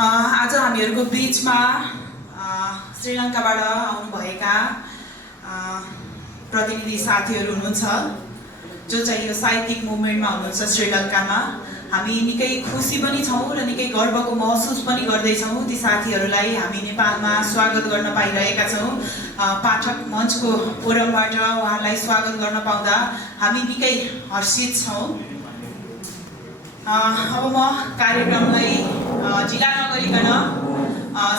आज हामीहरूको बीचमा श्रीलङ्काबाट आउनुभएका प्रतिनिधि साथीहरू हुनुहुन्छ जो चाहिँ यो साहित्यिक मुभमेन्टमा हुनुहुन्छ श्रीलङ्कामा। हामी निकै खुसी पनि छौँ र निकै गर्वको महसुस पनि गर्दैछौँ। ती साथीहरूलाई हामी नेपालमा स्वागत गर्न पाइरहेका छौँ। पाठक मञ्चको फोरमबाट उहाँलाई स्वागत गर्न पाउँदा हामी निकै हर्षित छौँ। अब म कार्यक्रमलाई ढिला नगरिकन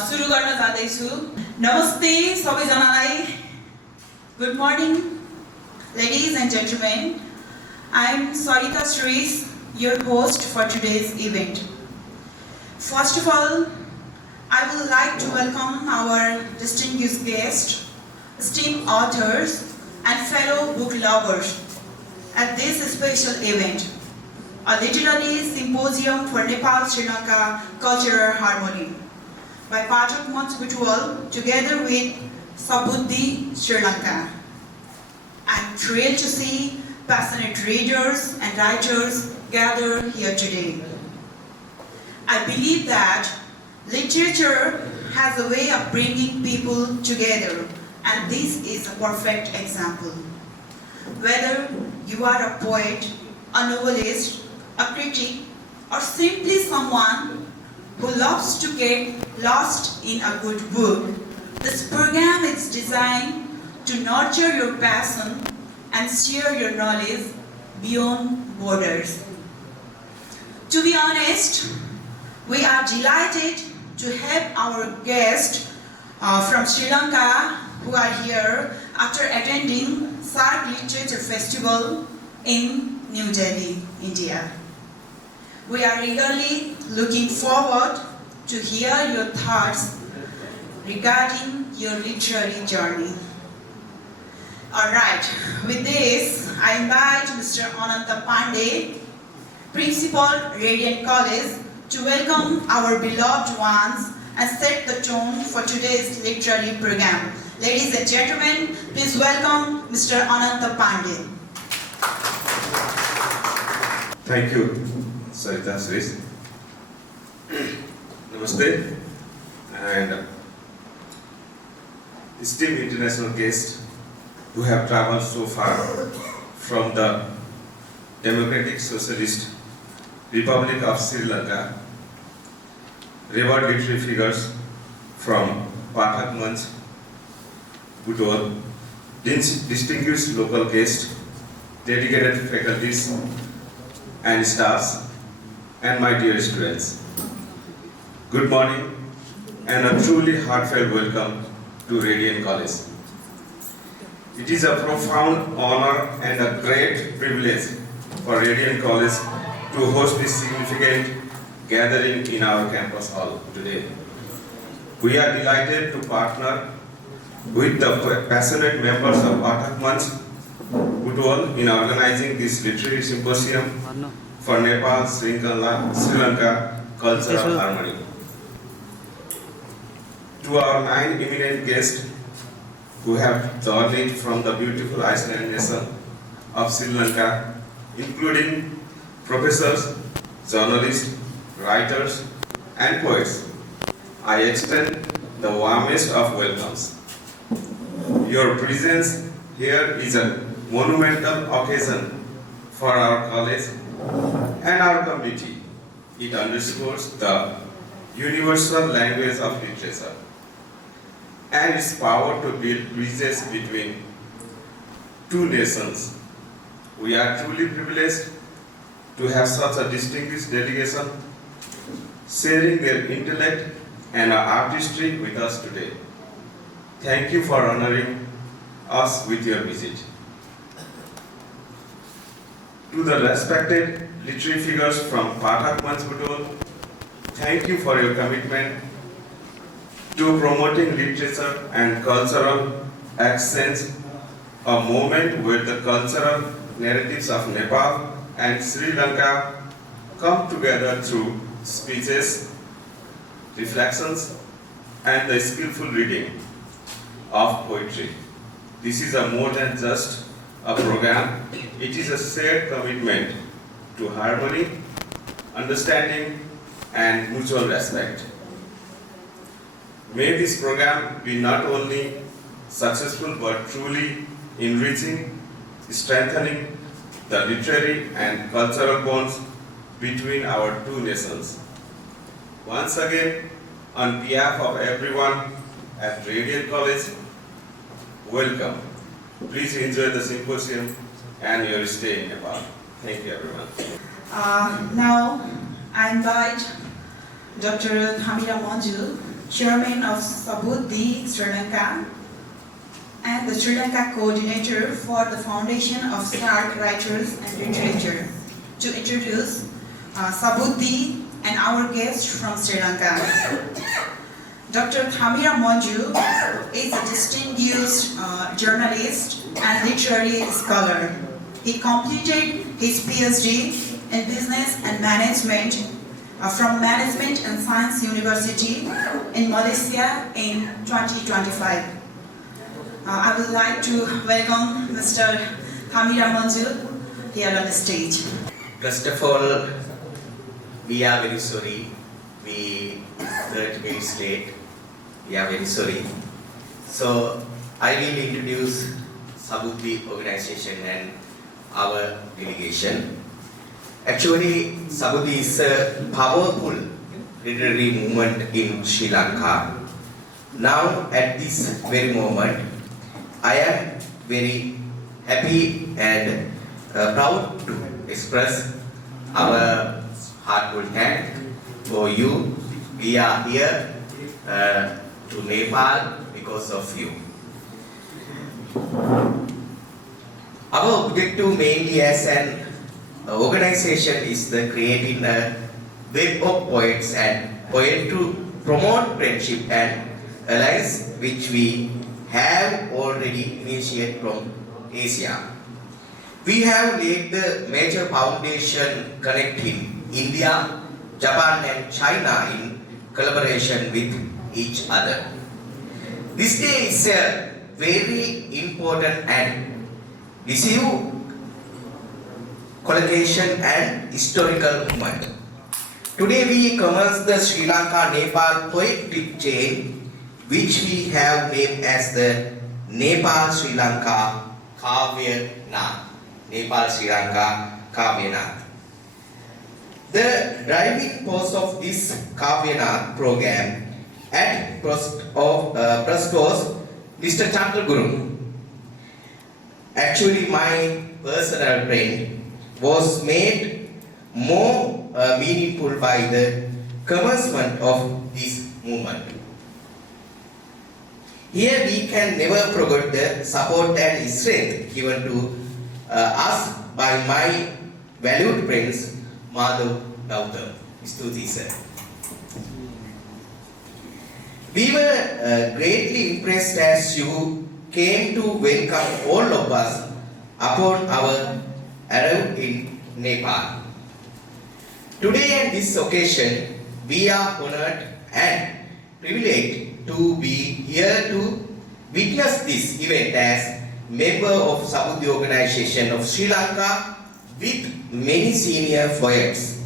सुरु गर्न जाँदैछु। नमस्ते सबैजनालाई। Good morning ladies and gentlemen. I am Siri, your host for today's event. First of all, I would like to welcome our distinguished guests, esteemed authors and fellow book lovers at this special event, a literary symposium for Nepal-Srilanka cultural harmony by Patak Munch Butwal together with Sabudi, Sri Lanka. I'm thrilled to see passionate readers and writers gather here today. I believe that literature has a way of bringing people together, and this is a perfect example. Whether you are a poet, a novelist, a critic, or simply someone who loves to get lost in a good book, this program is designed to nurture your passion and share your knowledge beyond borders. To be honest, we are delighted to have our guests from Sri Lanka who are here after attending Sark Literature Festival in New Delhi, India. We are eagerly looking forward to hear your thoughts regarding your literary journey. Alright, with this, I invite Mr. Ananta Pandey, Principal, Radiant College, to welcome our beloved ones and set the tone for today's literary program. Ladies and gentlemen, please welcome Mr. Ananta Pandey. Thank you, Sarita Sri. Namaste, and esteemed international guests who have traveled so far from the Democratic Socialist Republic of Sri Lanka, revered literary figures from Pathak Manch, Butwal, distinguished local guests, dedicated faculties and staffs, and my dear students. Good morning and a truly heartfelt welcome to Radiant College. It is a profound honor and a great privilege for Radiant College to host this significant gathering in our campus hall today. We are delighted to partner with the passionate members of Pathak Manch Butwal in organizing this literary symposium for Nepal-Srilanka cultural harmony. To our 9 eminent guests who have journeyed from the beautiful Iceland nation of Sri Lanka, including professors, journalists, writers, and poets, I extend the warmest of welcomes. Your presence here is a monumental occasion for our college and our community. It underscores the universal language of literature and its power to build bridges between two nations. We are truly privileged to have such a distinguished delegation sharing their intellect and artistry with us today. Thank you for honoring us with your visit. To the respected literary figures from Pathak Manch Butwal, thank you for your commitment to promoting literature and cultural exchange, a moment where the cultural narratives of Nepal and Sri Lanka come together through speeches, reflections, and the skillful reading of poetry. This is a more than just a program, it is a shared commitment to harmony, understanding, and mutual respect. May this program be not only successful but truly enriching, strengthening the literary and cultural bonds between our two nations. Once again, on behalf of everyone at Radiant College, welcome. Please enjoy the symposium and your stay in Nepal. Thank you, everyone. Now, I invite Dr. Pathak Manch, Chairman of Sabuddhi, Sri Lanka, and the Sri Lanka Coordinator for the Foundation of Stark Writers and Literature, to introduce Sabuddhi and our guest from Sri Lanka. Dr. Pathak Manch is a distinguished journalist and literary scholar. He completed his PhD in Business and Management from Management and Science University in Malaysia in 2025. I would like to welcome Mr. Pathak Manch here on the stage. First of all, we are very sorry. We 30 minutes late. We are very sorry. So, I will introduce Sabuddhi organization and our delegation. Actually, Sabudi is a powerful literary movement in Sri Lanka. Now, at this very moment, I am very happy and proud to express our heartfelt thanks for you. We are here to Nepal because of you. Our objective mainly as an organization is the creating a web of poets and poets to promote friendship and alliance, which we have already initiated from Asia. We have laid the major foundation connecting India, Japan and China in collaboration with each other. This day is a very important and decisive collaboration and historical moment. Today we commence the Sri Lanka-Nepal poetic chain, which we have named as the Nepal-Srilanka Kavya Nath. Nepal-Srilanka Kavya Nath. The driving force of this Kavya Nath program at first was Mr. Chandra. Actually, my personal friend was made more meaningful by the commencement of this movement. Here we can never forget the support and strength given to us by my valued friends Madhav Gautam. Stuti sir. We were greatly impressed as you came to welcome all of us upon our arrival in Nepal. Today on this occasion, we are honored and privileged to be here to witness this event as member of Sabuddhi organization of Sri Lanka with many senior poets,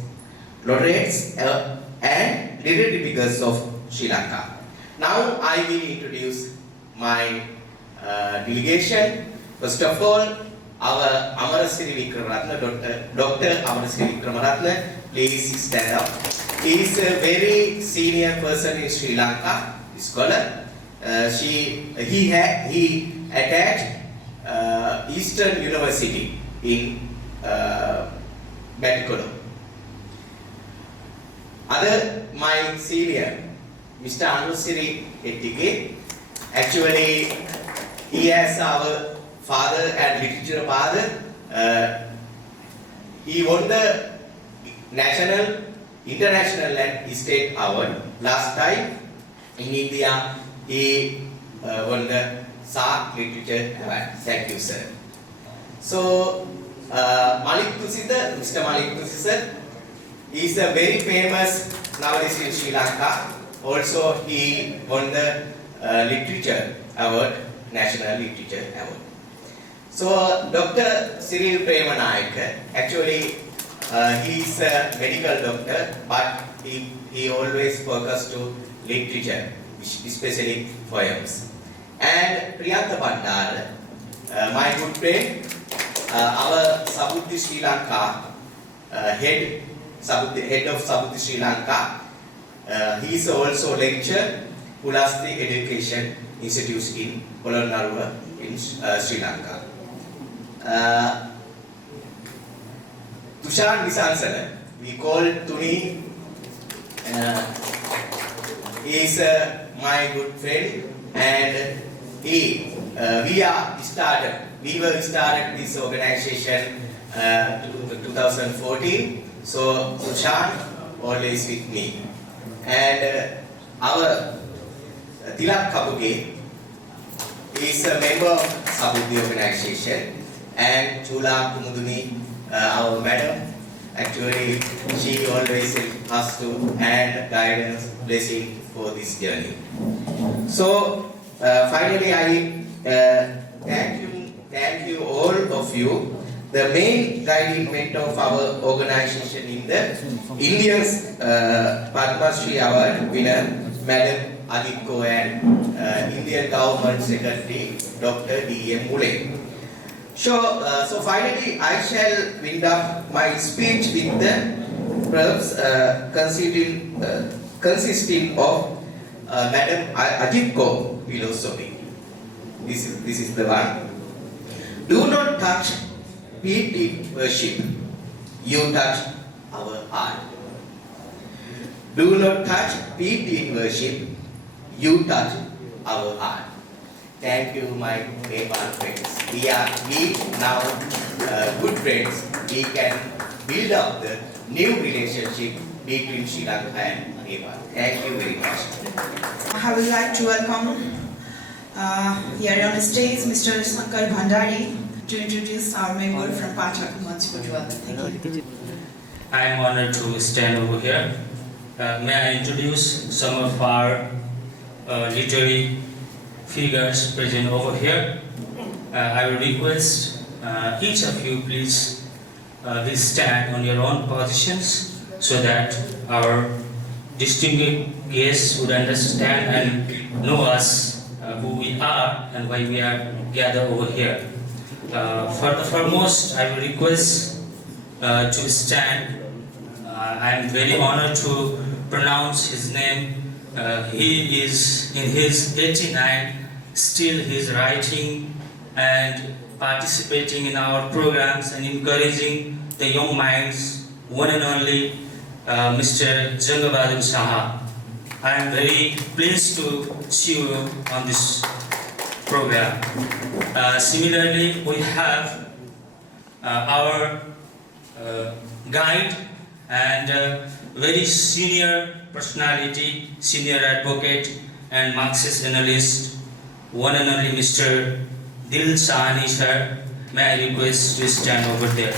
laureates and literary figures of Sri Lanka. Now I will introduce my delegation. First of all, our Siri Dr. Siri please stand up. He is a very senior person in Sri Lanka, scholar. He attached Eastern University in Batikolom. Other my senior, Mr. Anura, actually he has our father and literature father. He won the national, international and state award. Last time in India, he won the Sark Literature Award. Thank you, sir. So, Mr. Malik Tusida, he is a very famous nowadays in Sri Lanka. Also, he won the Literature Award, National Literature Award. So, Dr. Siri actually, he is a medical doctor, but he always focused to literature. especially poems. And Priyantha Bandar, my good friend, our Sabudi Sri Lanka head of Sabudi Sri Lanka. He is also lecturer, Pulasti Education Institute in Anura in Sri Lanka. Tushan Visansana, we call Tuni, is my good friend, and we were started this organization 2014. So Tushan always with me, and our Tilak Kapuge is a member of Sabudi organization, and Chula Kumuduni, our madam, actually she always helps us to and guidance, blessing for this journey. So finally I thank you all of you. The main guiding mentor of our organization in the Indians Padma Shri Award winner, Madam Aditko, and Indian Government Secretary Dr. D.M. Mule. So finally I shall wind up my speech with the verbs consisting of Madam Aditko philosophy. This is the one. Do not touch PT worship, you touch our heart. Do not touch PT worship, you touch our heart. Thank you, my Nepal friends. We now good friends. We can build up the new relationship between Sri Lanka and Nepal. Thank you very much. I would like to welcome here on the stage Mr. Sankar Bhandari to introduce our member from Pathak Manch, Butwal. Thank you. I am honored to stand over here. May I introduce some of our literary figures present over here. I will request each of you please stand on your own positions so that our distinguished guests would understand and know us, who we are and why we are gathered over here. For the foremost, I will request to stand. I am very honored to pronounce his name. He is in his 89, still he is writing and participating in our programs and encouraging the young minds, one and only Mr. Dil Sah. I am very pleased to see you on this program. Similarly, we have our guide and very senior personality, senior advocate and Marxist analyst, one and only Mr. Dil Sah sir. May I request to stand over there.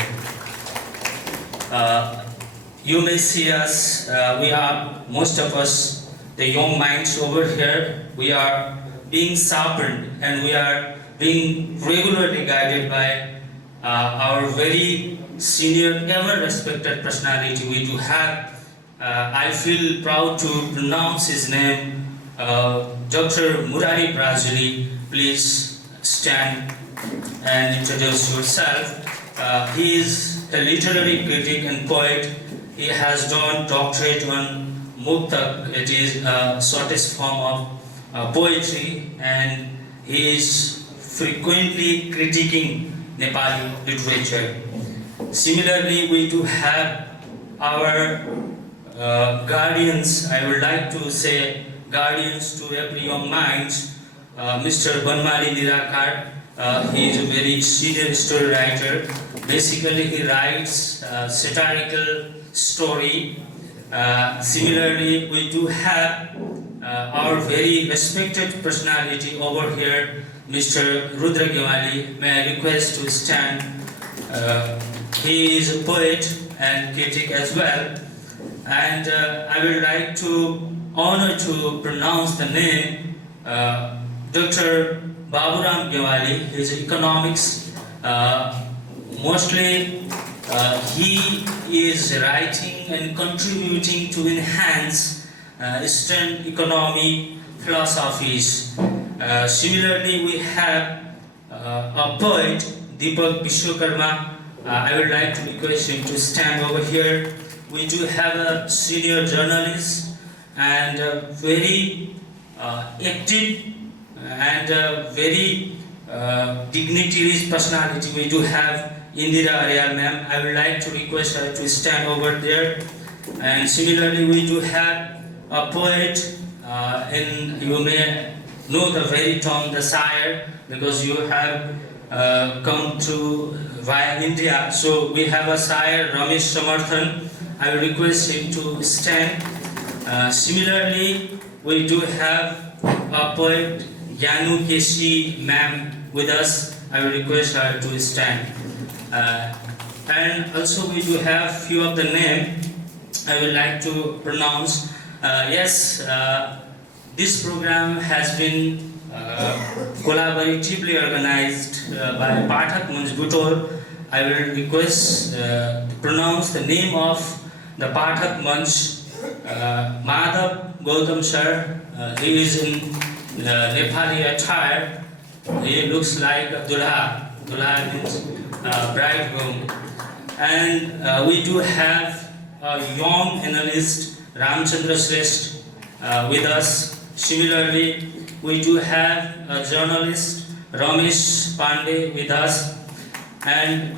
You may see us, we are, most of us, the young minds over here, we are being sharpened and we are being regularly guided by our very senior, ever respected personality we do have. I feel proud to pronounce his name, Dr. Murari Brazili. Please stand and introduce yourself. He is a literary critic and poet. He has done doctorate on Muktak, it is a shortest form of poetry, and he is frequently critiquing Nepali literature. Similarly, we do have our guardians, I would like to say guardians to every young mind, Mr. Banmali Nirakar. He is a very senior story writer. Basically, he writes satirical story. Similarly, we do have our very respected personality over here, Mr. Rudra Gewali. May I request to stand. He is a poet and critic as well. And I would like to honor to pronounce the name Dr. Baburam Gewali. He is economics. Mostly he is writing and contributing to enhance Eastern economic philosophies. Similarly, we have a poet, Deepak Vishwakarma. I would like to request him to stand over here. We do have a senior journalist and a very active and very dignitary personality. We do have Indira Aryal ma'am. I would like to request her to stand over there. And similarly, we do have a poet, and you may know the very term, the sire, because you have come through via India. So we have a sire, Ramesh Samarthan. I will request him to stand. Similarly, we do have a poet, Yanu Keshi ma'am with us. I will request her to stand. And also we do have few of the names I would like to pronounce. This program has been collaboratively organized by Pathak Manch Butwal. I will request to pronounce the name of the Pathak Munch, Madhav Gautam sir. He is in Nepali attire. He looks like a dulha. Dulha means bridegroom. And we do have a young analyst, Ramchandra Shrestha, with us. Similarly, we do have a journalist, Ramesh Pandey, with us. And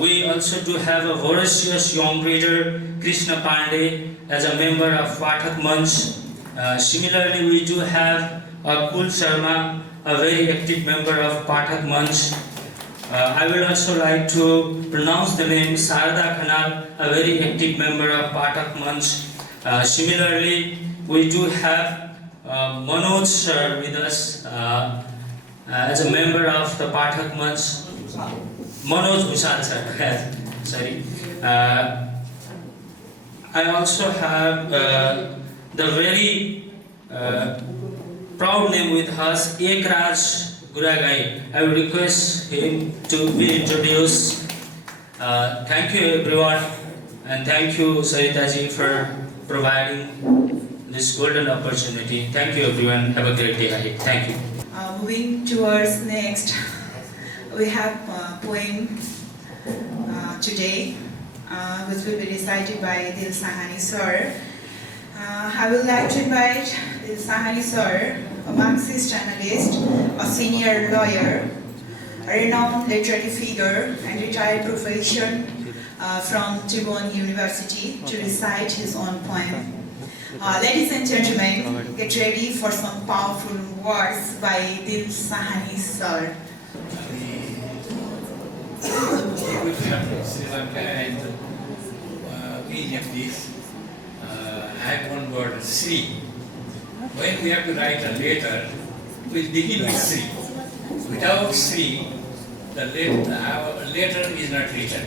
we also do have a voracious young reader, Krishna Pandey, as a member of Pathak Munch. Similarly, we do have Kul Sharma, a very active member of Pathak Munch. I will also like to pronounce the name Sarada Khanal, a very active member of Pathak Munch. Similarly, we do have Manoj sir with us as a member of the Pathak Munch. Manoj Bhushan sir, sorry. I also have the very proud name with us, Ekraj Guragai. I will request him to be introduced. Thank you everyone, and thank you Saritaji for providing this golden opportunity. Thank you everyone. Have a great day ahead. Thank you. Moving towards next, we have a poem today, which will be recited by Dil Sah sir. I would like to invite Dil Sah sir, a Marxist analyst, a senior lawyer, a renowned literary figure, and retired professor from Tribhuvan University, to recite his own poem. Ladies and gentlemen, get ready for some powerful words by Dil Sah sir. Sri Lanka and we Nepalese have one word, Siri. When we have to write a letter, we begin with Siri. Without Siri, our letter is not written.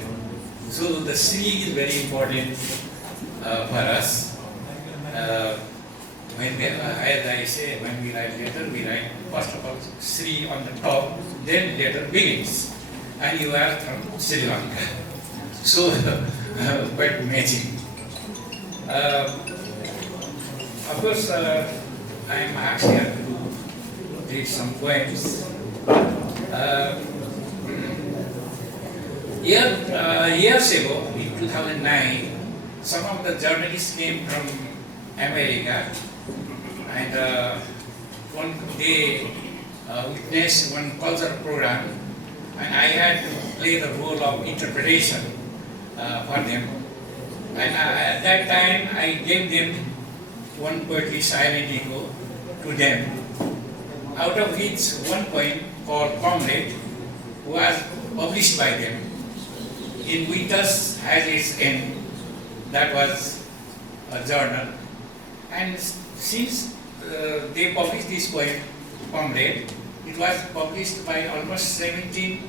So the Siri is very important for us. When we, as I say, when we write letter, we write first of all Sri on the top, then letter begins. And you are from Sri Lanka. So, quite matching. Of course, I am asked here to read some poems. Years ago, in 2009, some of the journalists came from America, and they witnessed one culture program, and I had to play the role of interpretation for them. And at that time, I gave them one poetry silent echo to them, out of which one poem called Comrade was published by them in Winters Has Its End. That was a journal. And since they published this poem, Comrade, it was published by almost 17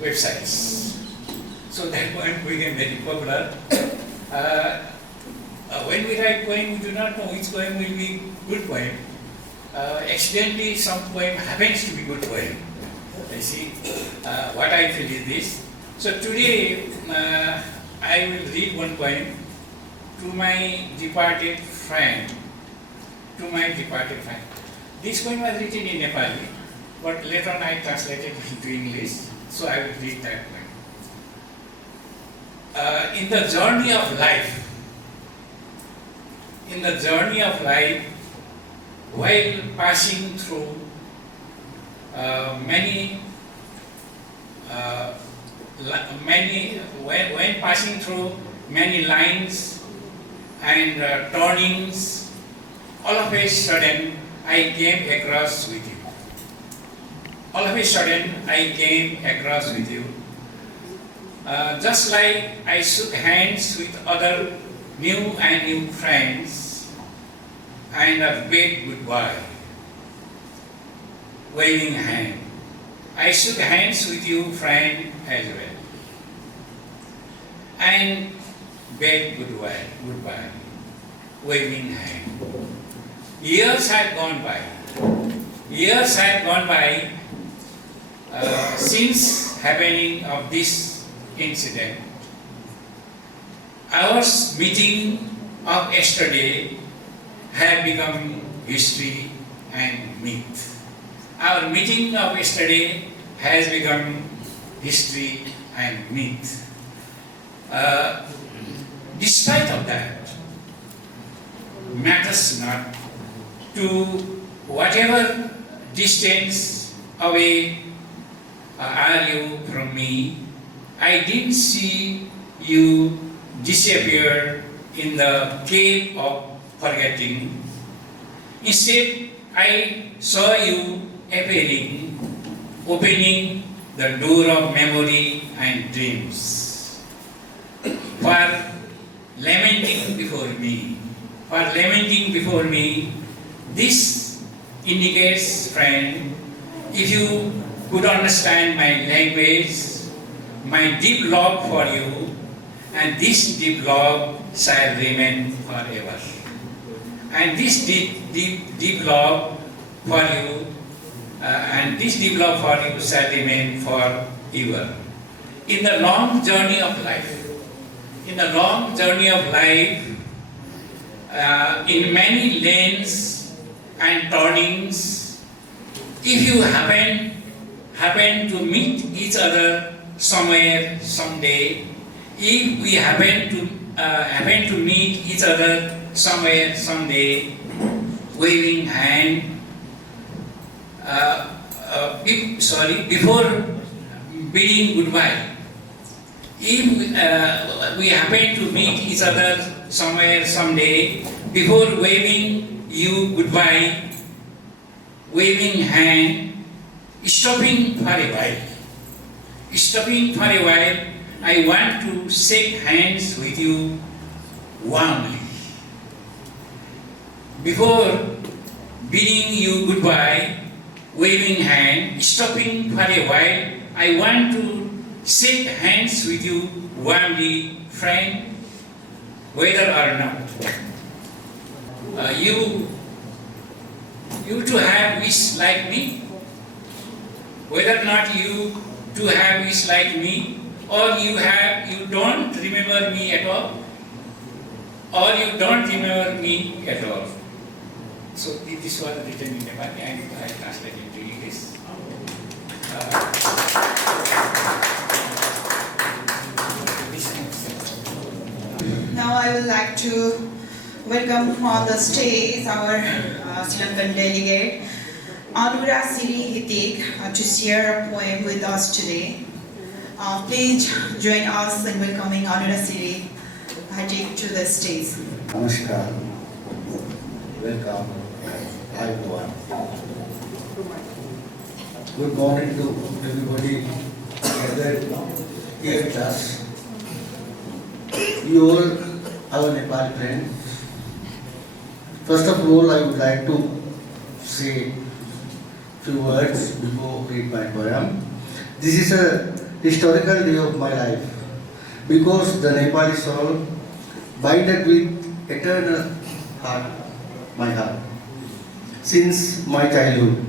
websites. So that poem became very popular. When we write poem, we do not know which poem will be good poem. Accidentally, some poem happens to be good poem. You see, what I feel is this. So today, I will read one poem to my departed friend, to my departed friend. This poem was written in Nepali, but later on I translated it into English, so I will read that poem. In the journey of life, while passing through when passing through many lines and turnings, all of a sudden I came across with you. All of a sudden I came across with you. Just like I shook hands with other new friends and bid goodbye, waving hand. I shook hands with you, friend, as well, and bid goodbye, waving hand. Years had gone by. Since happening of this incident. Our meeting of yesterday had become history and myth. Our meeting of yesterday has become history and myth. Despite of that, matters not, to whatever distance away are you from me, I didn't see you disappear in the cave of forgetting. Instead, I saw you appearing, opening the door of memory and dreams. For lamenting before me, this indicates, friend, if you could understand my language, my deep love for you, and this deep love shall remain forever. And this deep love for you, shall remain forever. In the long journey of life, in many lanes and turnings, if you happen to meet each other somewhere, someday, if we happen to meet each other somewhere, someday, waving hand, before bidding goodbye, if we happen to meet each other somewhere, someday, before waving you goodbye, waving hand, stopping for a while, I want to shake hands with you warmly. Before bidding you goodbye, waving hand, stopping for a while, I want to shake hands with you warmly, friend, whether or not. You to have wish like me, whether or not you to have wish like me, or you don't remember me at all, So this was written in Nepali and I translated into English. Now I would like to welcome on the stage our Sri Lankan delegate, Anura, Siri, to share a poem with us today. Please join us in welcoming Anura, Siri, to the stage. Namaskar. Welcome, everyone. Good morning to everybody gathered here with us. You all our Nepali friends. First of all, I would like to say few words before I read my poem. This is a historical day of my life because the Nepali soul binded with eternal heart, my heart. Since my childhood,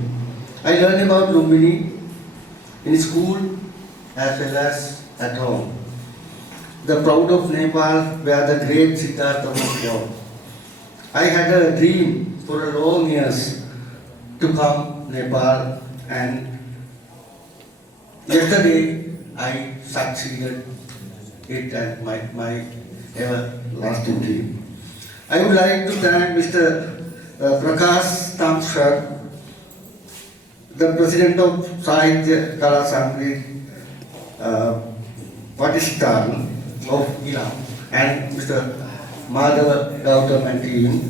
I learned about Lumbini in school as well as at home. The proud of Nepal where the great Siddhartha was born. I had a dream for a long years to come Nepal, and yesterday I succeeded it and my everlasting dream. I would like to thank Mr. Prakash Tamshar, the President of Sahitya Kala Sanghi, Pakistan of Iran, and Mr. Madhav Gautam and team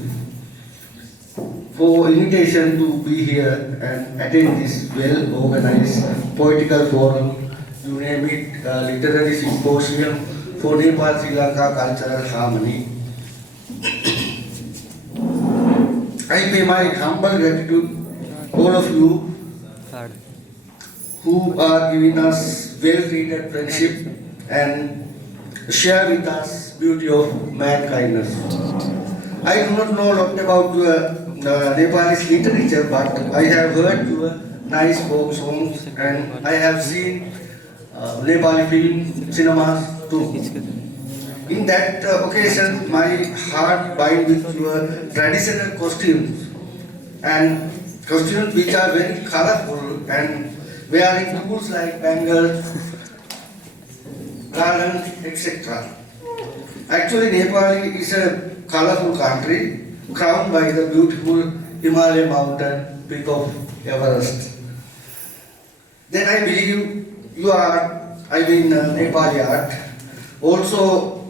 for invitation to be here and attend this well-organized poetical forum, you name it, literary symposium for Nepal-Srilanka cultural harmony. I pay my humble gratitude all of you who are giving us well-treated friendship and share with us beauty of mankindness. I do not know a lot about Nepalese literature, but I have heard your nice folk songs and I have seen Nepali film cinemas too. In that occasion, my heart binds with your traditional costumes and costumes which are very colorful and wearing tools like bangles, garlands, etc. Actually, Nepal is a colorful country crowned by the beautiful Himalayan mountain peak of Everest. Then I believe you are, Nepali art, also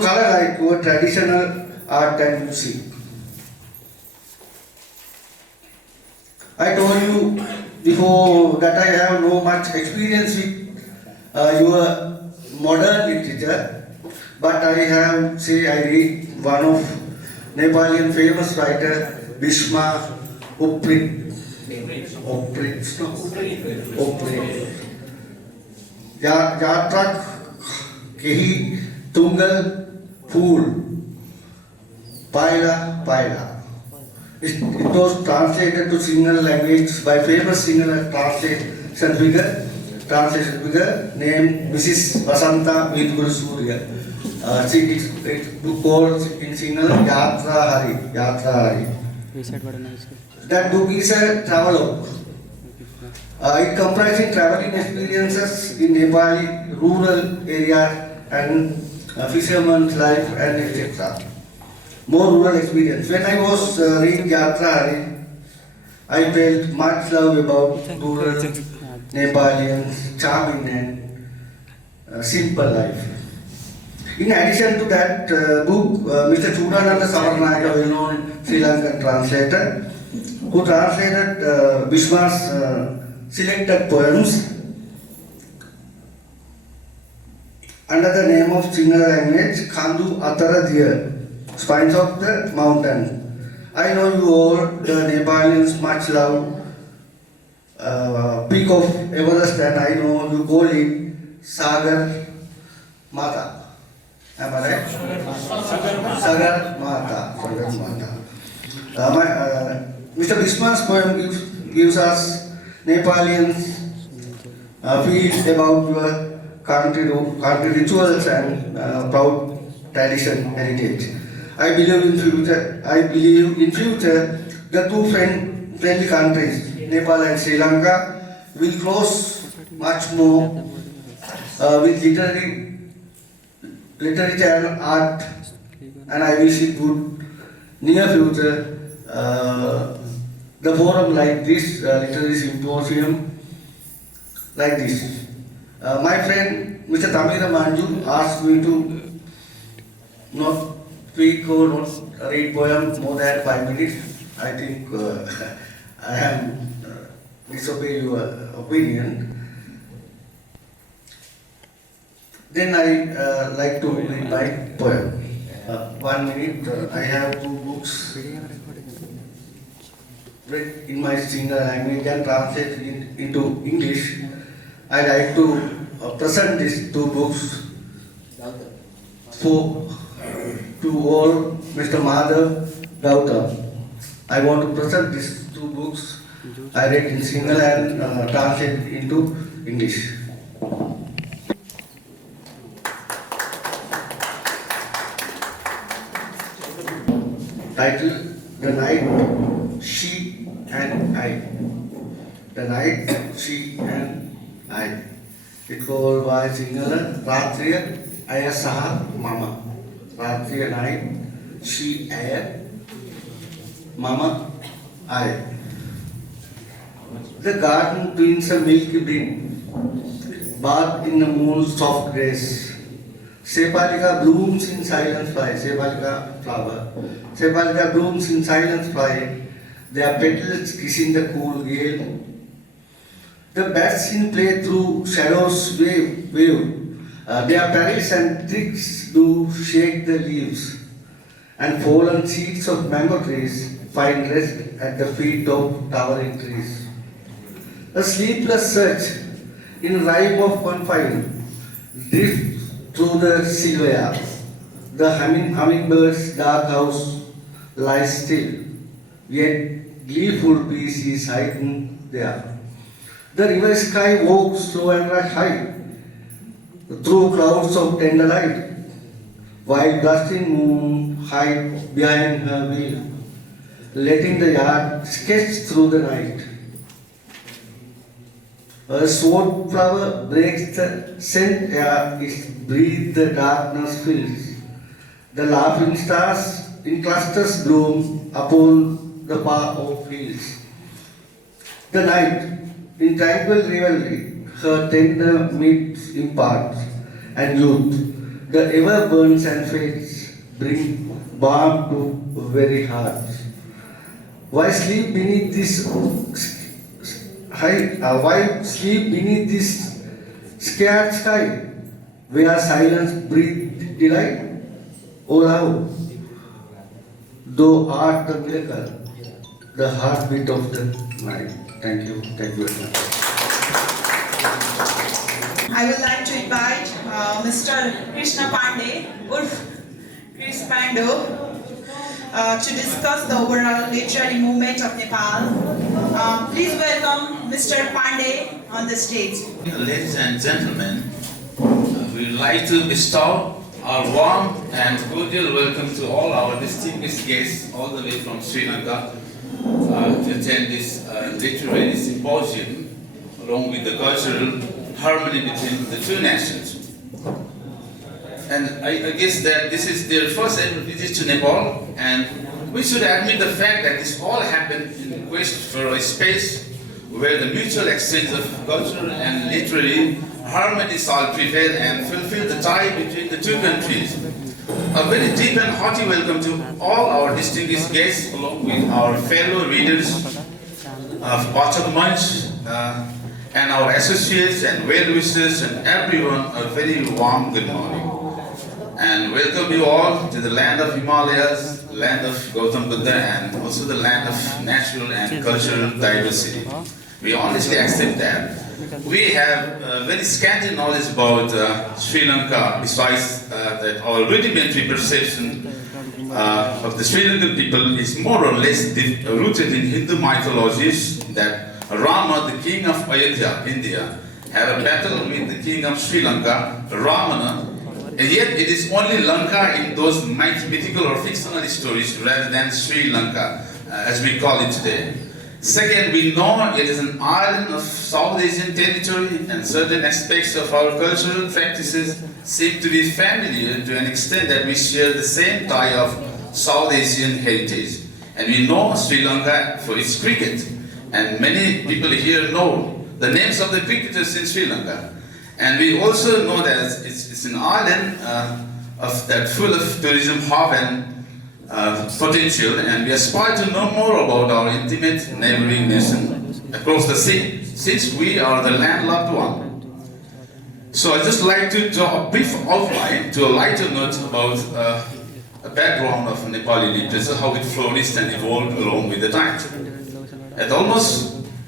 color like your traditional art and music. I told you before that I have no much experience with your modern literature, but I read one of Nepalian famous writer Bhishma Uprit. Yatrak Kehi Tungal Pool Paila. It was translated to single language by famous singer translation figure named Mrs. Vasanta Vidguru Surya. It book called in single Yatra Hari. That book is a travel book. It comprises traveling experiences in Nepali rural area and fisherman's life and etc. More rural experience. When I was reading Yatra Hari, I felt much love about rural Nepalians, charming and simple life. In addition to that book, Mr. Chudananda Savarnaka, well-known Sri Lankan translator, who translated Bhishma's selected poems under the name of single language, Khandu Atara Deer, Spines of the Mountain. I know you all, the Nepalians, much love peak of Everest, and I know you call it Sagar Mata. Am I right? Sagar Mata. Mr. Bhishma's poem gives us Nepalians feel about your country rituals and proud tradition heritage. I believe in future the two friendly countries, Nepal and Sri Lanka, will close much more with literature and art, and I wish it would near future the forum like this, literary symposium like this. My friend Mr. Tamira Manju asked me to not speak or not read poem more than 5 minutes. I think I am disobey your opinion. Then I like to read my poem. 1 minute. I have 2 books read in my single language and translated into English. I like to present these 2 books to all Mr. Madhav Gautam. I want to present these 2 books I read in single and translated into English. Title: The Night I. The night, she and I. It was by Sinhala, Ratriya, Aya Saha, Mama. Ratriya night, she, Aya, Mama, I. The garden twins a milky brim, bathed in the moon's soft grace. Sepalika blooms in silence by Sepalika flower. Sepalika blooms in silence by their petals kissing the cool gale. The bats in play through shadows wave. Their perils and tricks do shake the leaves, and fallen seeds of mango trees find rest at the feet of towering trees. A sleepless search in rhyme of confine drifts through the silhouette. The hummingbird's dark house lies still, yet gleeful peace is hidden there. The river sky walks slow and high through clouds of tender light, while blasting moon hides behind her wheel, letting the yard sketch through the night. A sword flower breaks the scent air, its breathe the darkness fills. The laughing stars in clusters bloom upon the path of hills. The night, in tranquil revelry, her tender mids imparts, and youth, the ever burns and fades, bring balm to very hearts. Why sleep beneath this why sleep beneath this scared sky, where silence breathes delight? O love, thou art the miracle, the heartbeat of the night. Thank you very much. I would like to invite Mr. Krishna Pandey, Urf Chris Pando, to discuss the overall literary movement of Nepal. Please welcome Mr. Pandey on the stage. Ladies and gentlemen, we would like to bestow our warm and cordial welcome to all our distinguished guests all the way from Sri Lanka to attend this literary symposium along with the cultural harmony between the two nations. And I guess that this is their first ever visit to Nepal, and we should admit the fact that this all happened in the quest for a space where the mutual exchange of cultural and literary harmony shall prevail and fulfill the tie between the two countries. A very deep and hearty welcome to all our distinguished guests along with our fellow readers of Patak Munch and our associates and well-wishers and everyone a very warm good morning. And welcome you all to the land of Himalayas, land of Gautam Buddha, and also the land of natural and cultural diversity. We honestly accept that. We have very scanty knowledge about Sri Lanka, besides that our rudimentary perception of the Sri Lankan people is more or less rooted in Hindu mythologies that Rama, the king of Ayodhya, India, had a battle with the king of Sri Lanka, Ramana, and yet it is only Lanka in those mythical or fictional stories rather than Sri Lanka, as we call it today. Second, we know it is an island of South Asian territory, and certain aspects of our cultural practices seem to be familiar to an extent that we share the same tie of South Asian heritage. And we know Sri Lanka for its cricket, and many people here know the names of the cricketers in Sri Lanka. And we also know that it's an island of that full of tourism hub and potential, and we aspire to know more about our intimate neighboring nation across the sea, since we are the landlocked one. So I'd just like to draw a brief outline to a lighter note about a background of Nepali literature, how it flourished and evolved along with the times.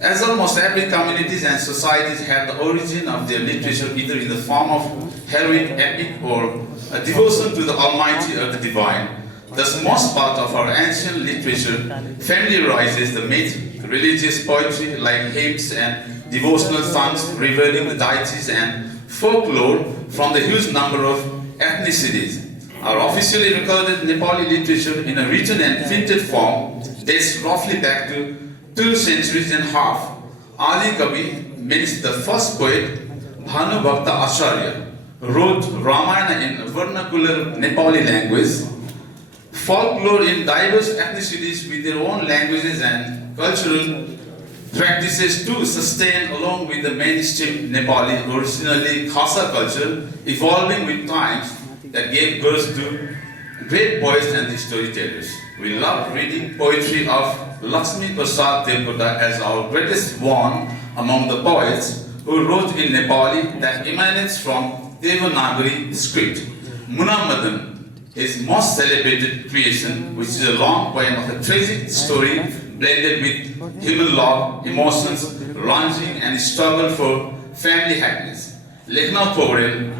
As almost every communities and societies have the origin of their literature either in the form of heroic epic or a devotion to the Almighty or the Divine. Thus, most part of our ancient literature familiarizes the myth, religious poetry like hymns and devotional songs revealing the deities and folklore from the huge number of ethnicities. Our officially recorded Nepali literature in a written and printed form dates roughly back to 2 centuries and a half. Adi Kavi means the first poet, Bhanubhakta Acharya, wrote Ramayana in vernacular Nepali language. Folklore in diverse ethnicities with their own languages and cultural practices to sustain along with the mainstream Nepali, originally Khasa culture, evolving with times that gave birth to great poets and storytellers. We love reading poetry of Lakshmi Prasad Devkota as our greatest one among the poets who wrote in Nepali that emanates from Devanagari script. Munamadan, his most celebrated creation, which is a long poem of a tragic story blended with human love, emotions, longing and struggle for family happiness. Leknath Pokharen,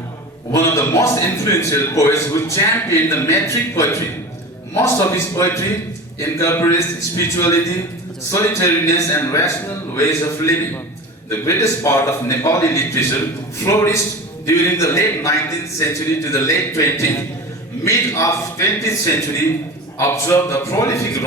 one of the most influential poets who championed the metric poetry. Most of his poetry incorporates spirituality, solitariness and rational ways of living. The greatest part of Nepali literature flourished during the late 19th century to the late 20th. Mid of 20th century observed the prolific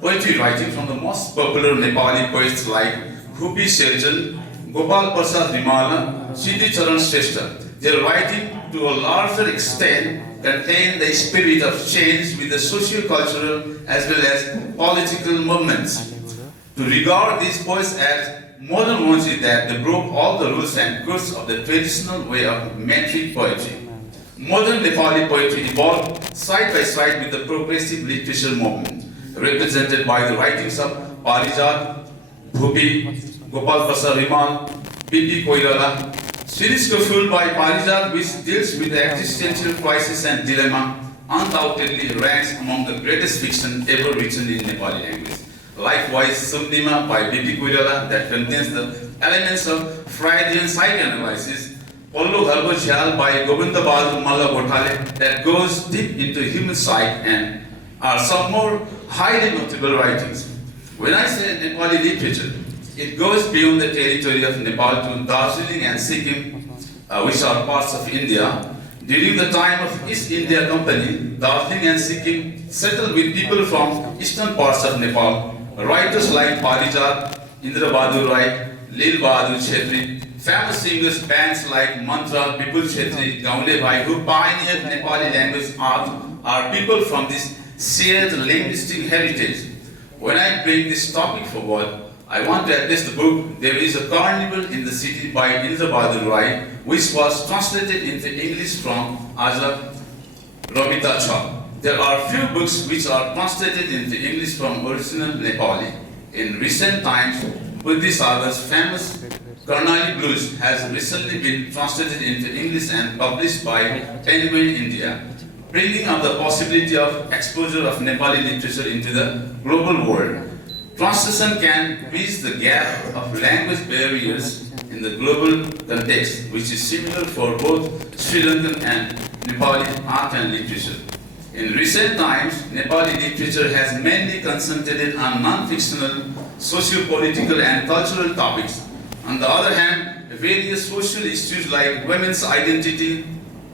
poetry writing from the most popular Nepali poets like Bhupi Sherjan, Gopal Prasad Vimala, Siddhi Charan Shrestha. Their writing to a larger extent contained the spirit of change with the socio-cultural as well as political movements. To regard these poets as modern ones is that they broke all the rules and codes of the traditional way of metric poetry. Modern Nepali poetry evolved side by side with the progressive literature movement, represented by the writings of Parijat, Bhupi, Gopal Prasad Vimal, P.P. Koirala. Series fueled by Parijat, which deals with the existential crisis and dilemma, undoubtedly ranks among the greatest fiction ever written in Nepali language. Likewise, Subnima by B.P. Koirala, that contains the elements of Freudian psychoanalysis, Pollo Gharbo Jhal by Govinda Bahadur Malla Gothale, that goes deep into human psyche and are some more highly notable writings. When I say Nepali literature, it goes beyond the territory of Nepal to Darjeeling and Sikkim, which are parts of India. During the time of East India Company, Darjeeling and Sikkim settled with people from eastern parts of Nepal. Writers like Parijat, Indra Bahadur Rai, Lil Bahadur Chhetri, famous singers, bands like Mantra, Bipul Chhetri, Gaule Bhai, who pioneered Nepali language art, are people from this shared linguistic heritage. When I bring this topic forward, I want to address the book There is a Carnival in the City by Indra Bahadur Rai, which was translated into English from Azad Robita Chha. There are few books which are translated into English from original Nepali. In recent times, Buddhist Sagar's famous Karnali Blues has recently been translated into English and published by Penguin India, bringing up the possibility of exposure of Nepali literature into the global world. Translation can bridge the gap of language barriers in the global context, which is similar for both Sri Lankan and Nepali art and literature. In recent times, Nepali literature has mainly concentrated on non-fictional, socio-political and cultural topics. On the other hand, various social issues like women's identity,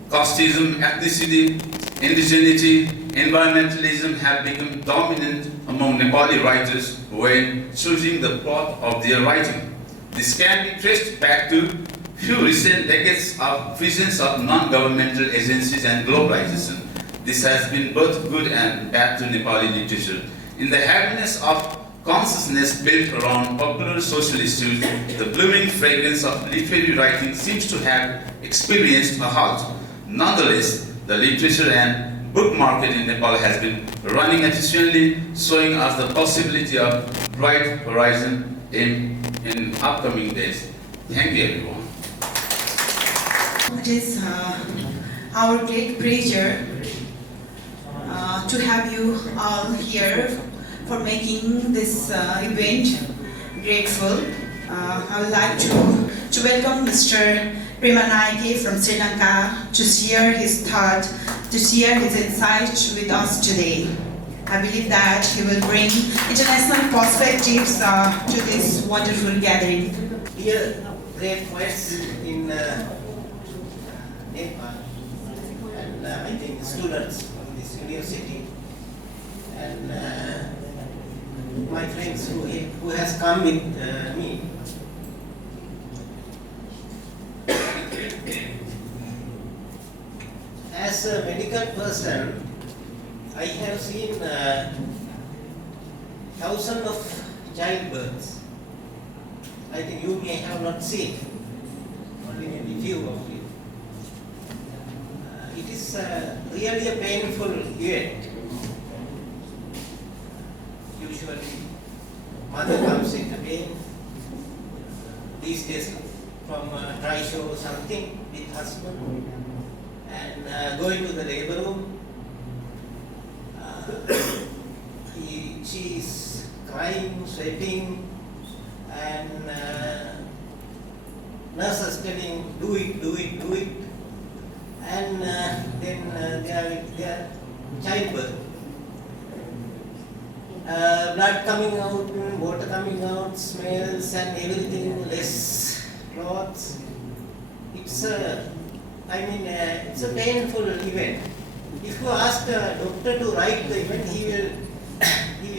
casteism, ethnicity, indigeneity, environmentalism have become dominant among Nepali writers when choosing the plot of their writing. This can be traced back to few recent decades of presence of non-governmental agencies and globalization. This has been both good and bad to Nepali literature. In the happiness of consciousness built around popular social issues, the blooming fragrance of literary writing seems to have experienced a halt. Nonetheless, the literature and book market in Nepal has been running efficiently, showing us the possibility of bright horizon in upcoming days. Thank you, everyone. It is our great pleasure to have you all here for making this event grateful. I would like to welcome Mr. Premanaike from Sri Lanka to share his thought, to share his insight with us today. I believe that he will bring international perspectives to this wonderful gathering. Dear great poets in Nepal, and I think students from this university, and my friends who has come with me. As a medical person, I have seen thousands of childbirths. I think you may have not seen, only maybe few of you. It is really a painful event. Usually, mother comes into pain. These days, from try show or something with husband, and going to the labor room. She is crying, sweating, and nurses telling, do it, do it, do it. And then their childbirth. Blood coming out, water coming out, smells and everything, less clothes. It's a painful event. If you ask a doctor to write the event, he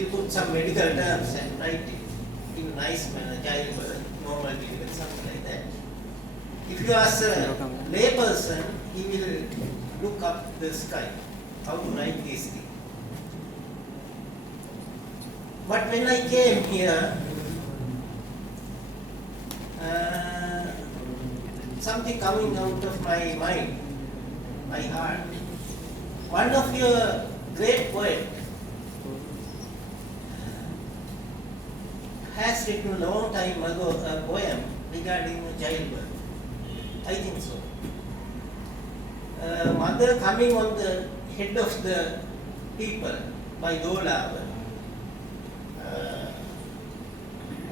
will put some medical terms and write it in a nice manner, childbirth, normal delivery, something like that. If you ask a layperson, he will look up the sky, how to write these things. But when I came here, something coming out of my mind, my heart. One of your great poets has written a long time ago a poem regarding childbirth. I think so. Mother coming on the head of the people by Dola,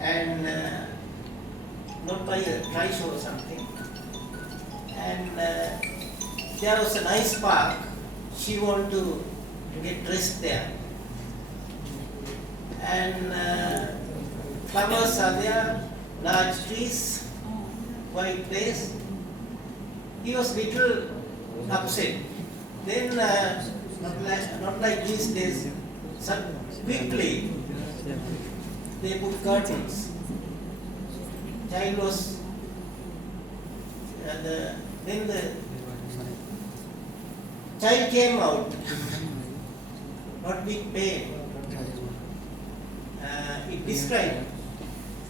and not by a try show or something. And there was a nice park. She wanted to get dressed there. And flowers are there, large trees, white place. He was little upset. Then, not like these days, quickly they put curtains. Child was, then the child came out, not with pain. It described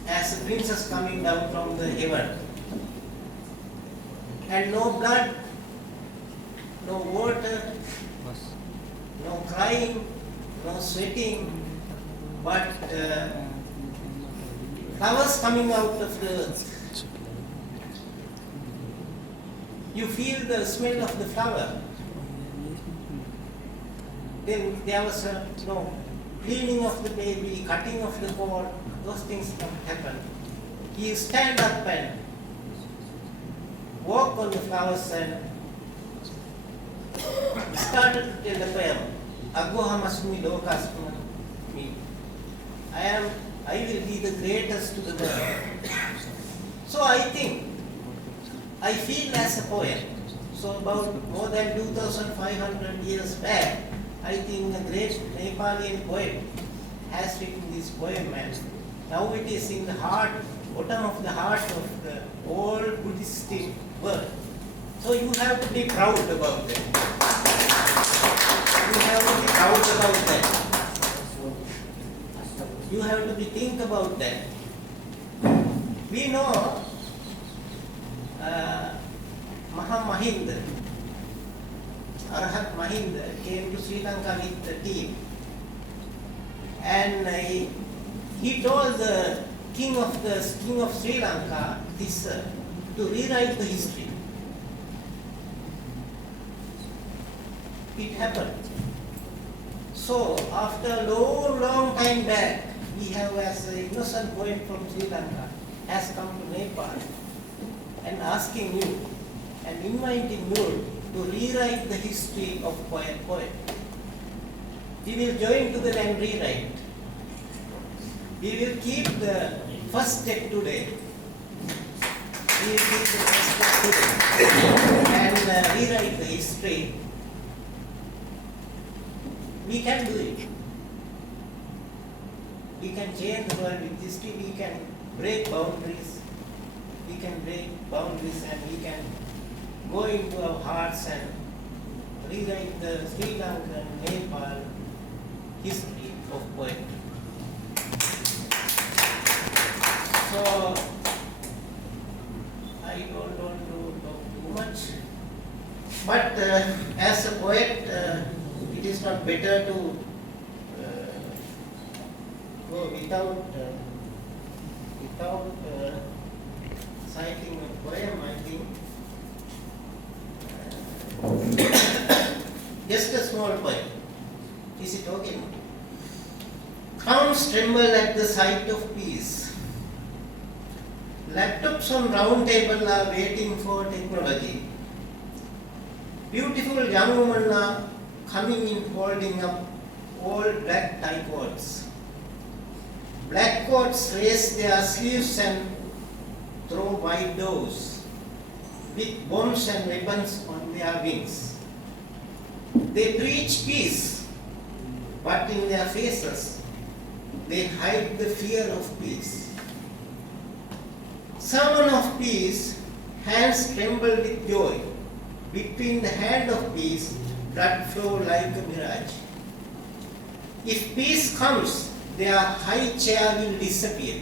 as a princess coming down from the heaven. And no blood, no water, no crying, no sweating, but flowers coming out of the earth. You feel the smell of the flower. Then there was cleaning of the baby, cutting of the cord, those things happen. You stand up and walk on the flowers and started to tell the poem. Agohamasmi lokasmi. I will be the greatest to the world. So I think, I feel as a poet. So about more than 2,500 years back, I think a great Nepali poet has written this poem, and now it is in the heart, bottom of the heart of the whole Buddhist world. So you have to be proud about that. You have to be proud about that. You have to think about that. We know Mahamahinda, Arhat Mahinda came to Sri Lanka with the team, and he told the king of Sri Lanka this to rewrite the history. It happened. So after a long time back, we have as an innocent poet from Sri Lanka has come to Nepal and asking you and inviting you to rewrite the history of poet. We will join together and rewrite. We will keep the first step today. We will keep the first step today and rewrite the history We can do it. We can change the world with history. We can break boundaries. We can break boundaries and we can go into our hearts and rewrite the Sri Lankan, Nepal history of poetry. So, I don't want to talk too much. But as a poet, it is not better to go without citing a poem, I think. Just a small poem. Is it okay? Crowns tremble at the sight of peace. Laptops on round table are waiting for technology. Beautiful young women are coming in holding up all black tie coats. Black coats raise their sleeves and throw wide doors with bombs and weapons on their wings. They preach peace, but in their faces they hide the fear of peace. Sermon of peace, hands tremble with joy. Between the hand of peace, blood flow like a mirage. If peace comes, their high chair will disappear.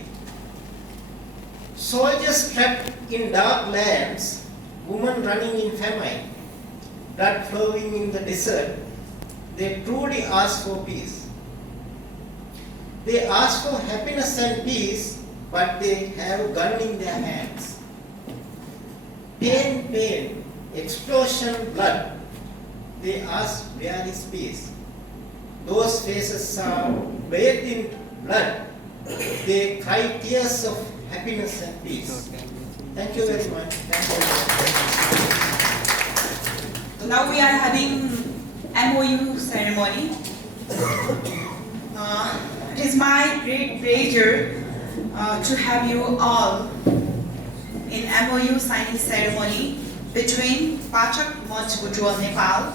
Soldiers trapped in dark lands, women running in famine, blood flowing in the desert, they truly ask for peace. They ask for happiness and peace, but they have a gun in their hands. Pain, pain, explosion, blood. They ask, where is peace? Those faces are bathed in blood. They cry tears of happiness and peace. Thank you very much. Thank you. So now we are having MOU ceremony. It is my great pleasure to have you all in MOU signing ceremony between Pathak Manch, Butwal, Nepal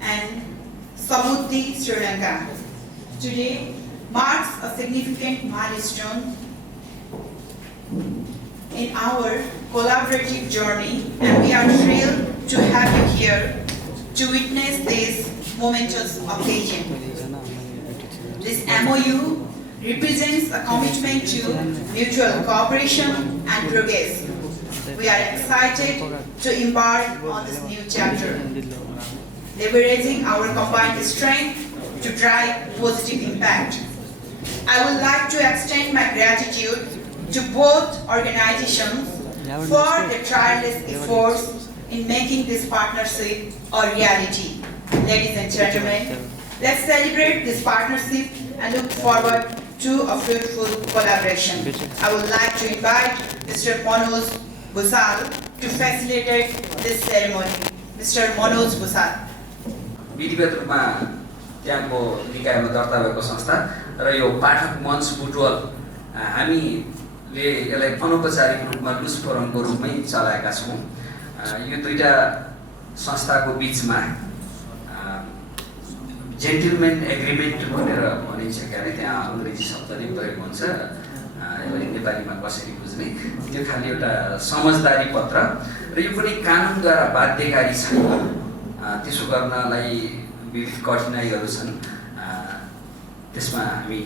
and Sabudi, Sri Lanka. Today marks a significant milestone in our collaborative journey, and we are thrilled to have you here to witness this momentous occasion. This MOU represents a commitment to mutual cooperation and progress. We are excited to embark on this new chapter, leveraging our combined strength to drive positive impact. I would like to extend my gratitude to both organizations for their tireless efforts in making this partnership a reality. Ladies and gentlemen, let's celebrate this partnership and look forward to a fruitful collaboration. I would like to invite Mr. Butwal to facilitate this ceremony. Mr. Butwal. विधिगत रूपमा त्यहाँको निकायमा दर्ता भएको संस्था र यो पाठक मञ्च बुटवल हामीले यसलाई अनौपचारिक रूपमा लुज फोरमको रूपमै चलाएका छौँ। यो दुईटा संस्थाको बीचमा जेन्टलमेन एग्रिमेन्ट भनेर भनिन्छ, क्यारे त्यहाँ अङ्ग्रेजी शब्द नै प्रयोग हुन्छ, यसलाई नेपालीमा कसरी बुझ्ने, त्यो खाली एउटा समझदारी पत्र र यो पनि कानुनद्वारा बाध्यकारी छैन। त्यसो गर्नलाई विविध कठिनाइहरू छन्, त्यसमा हामी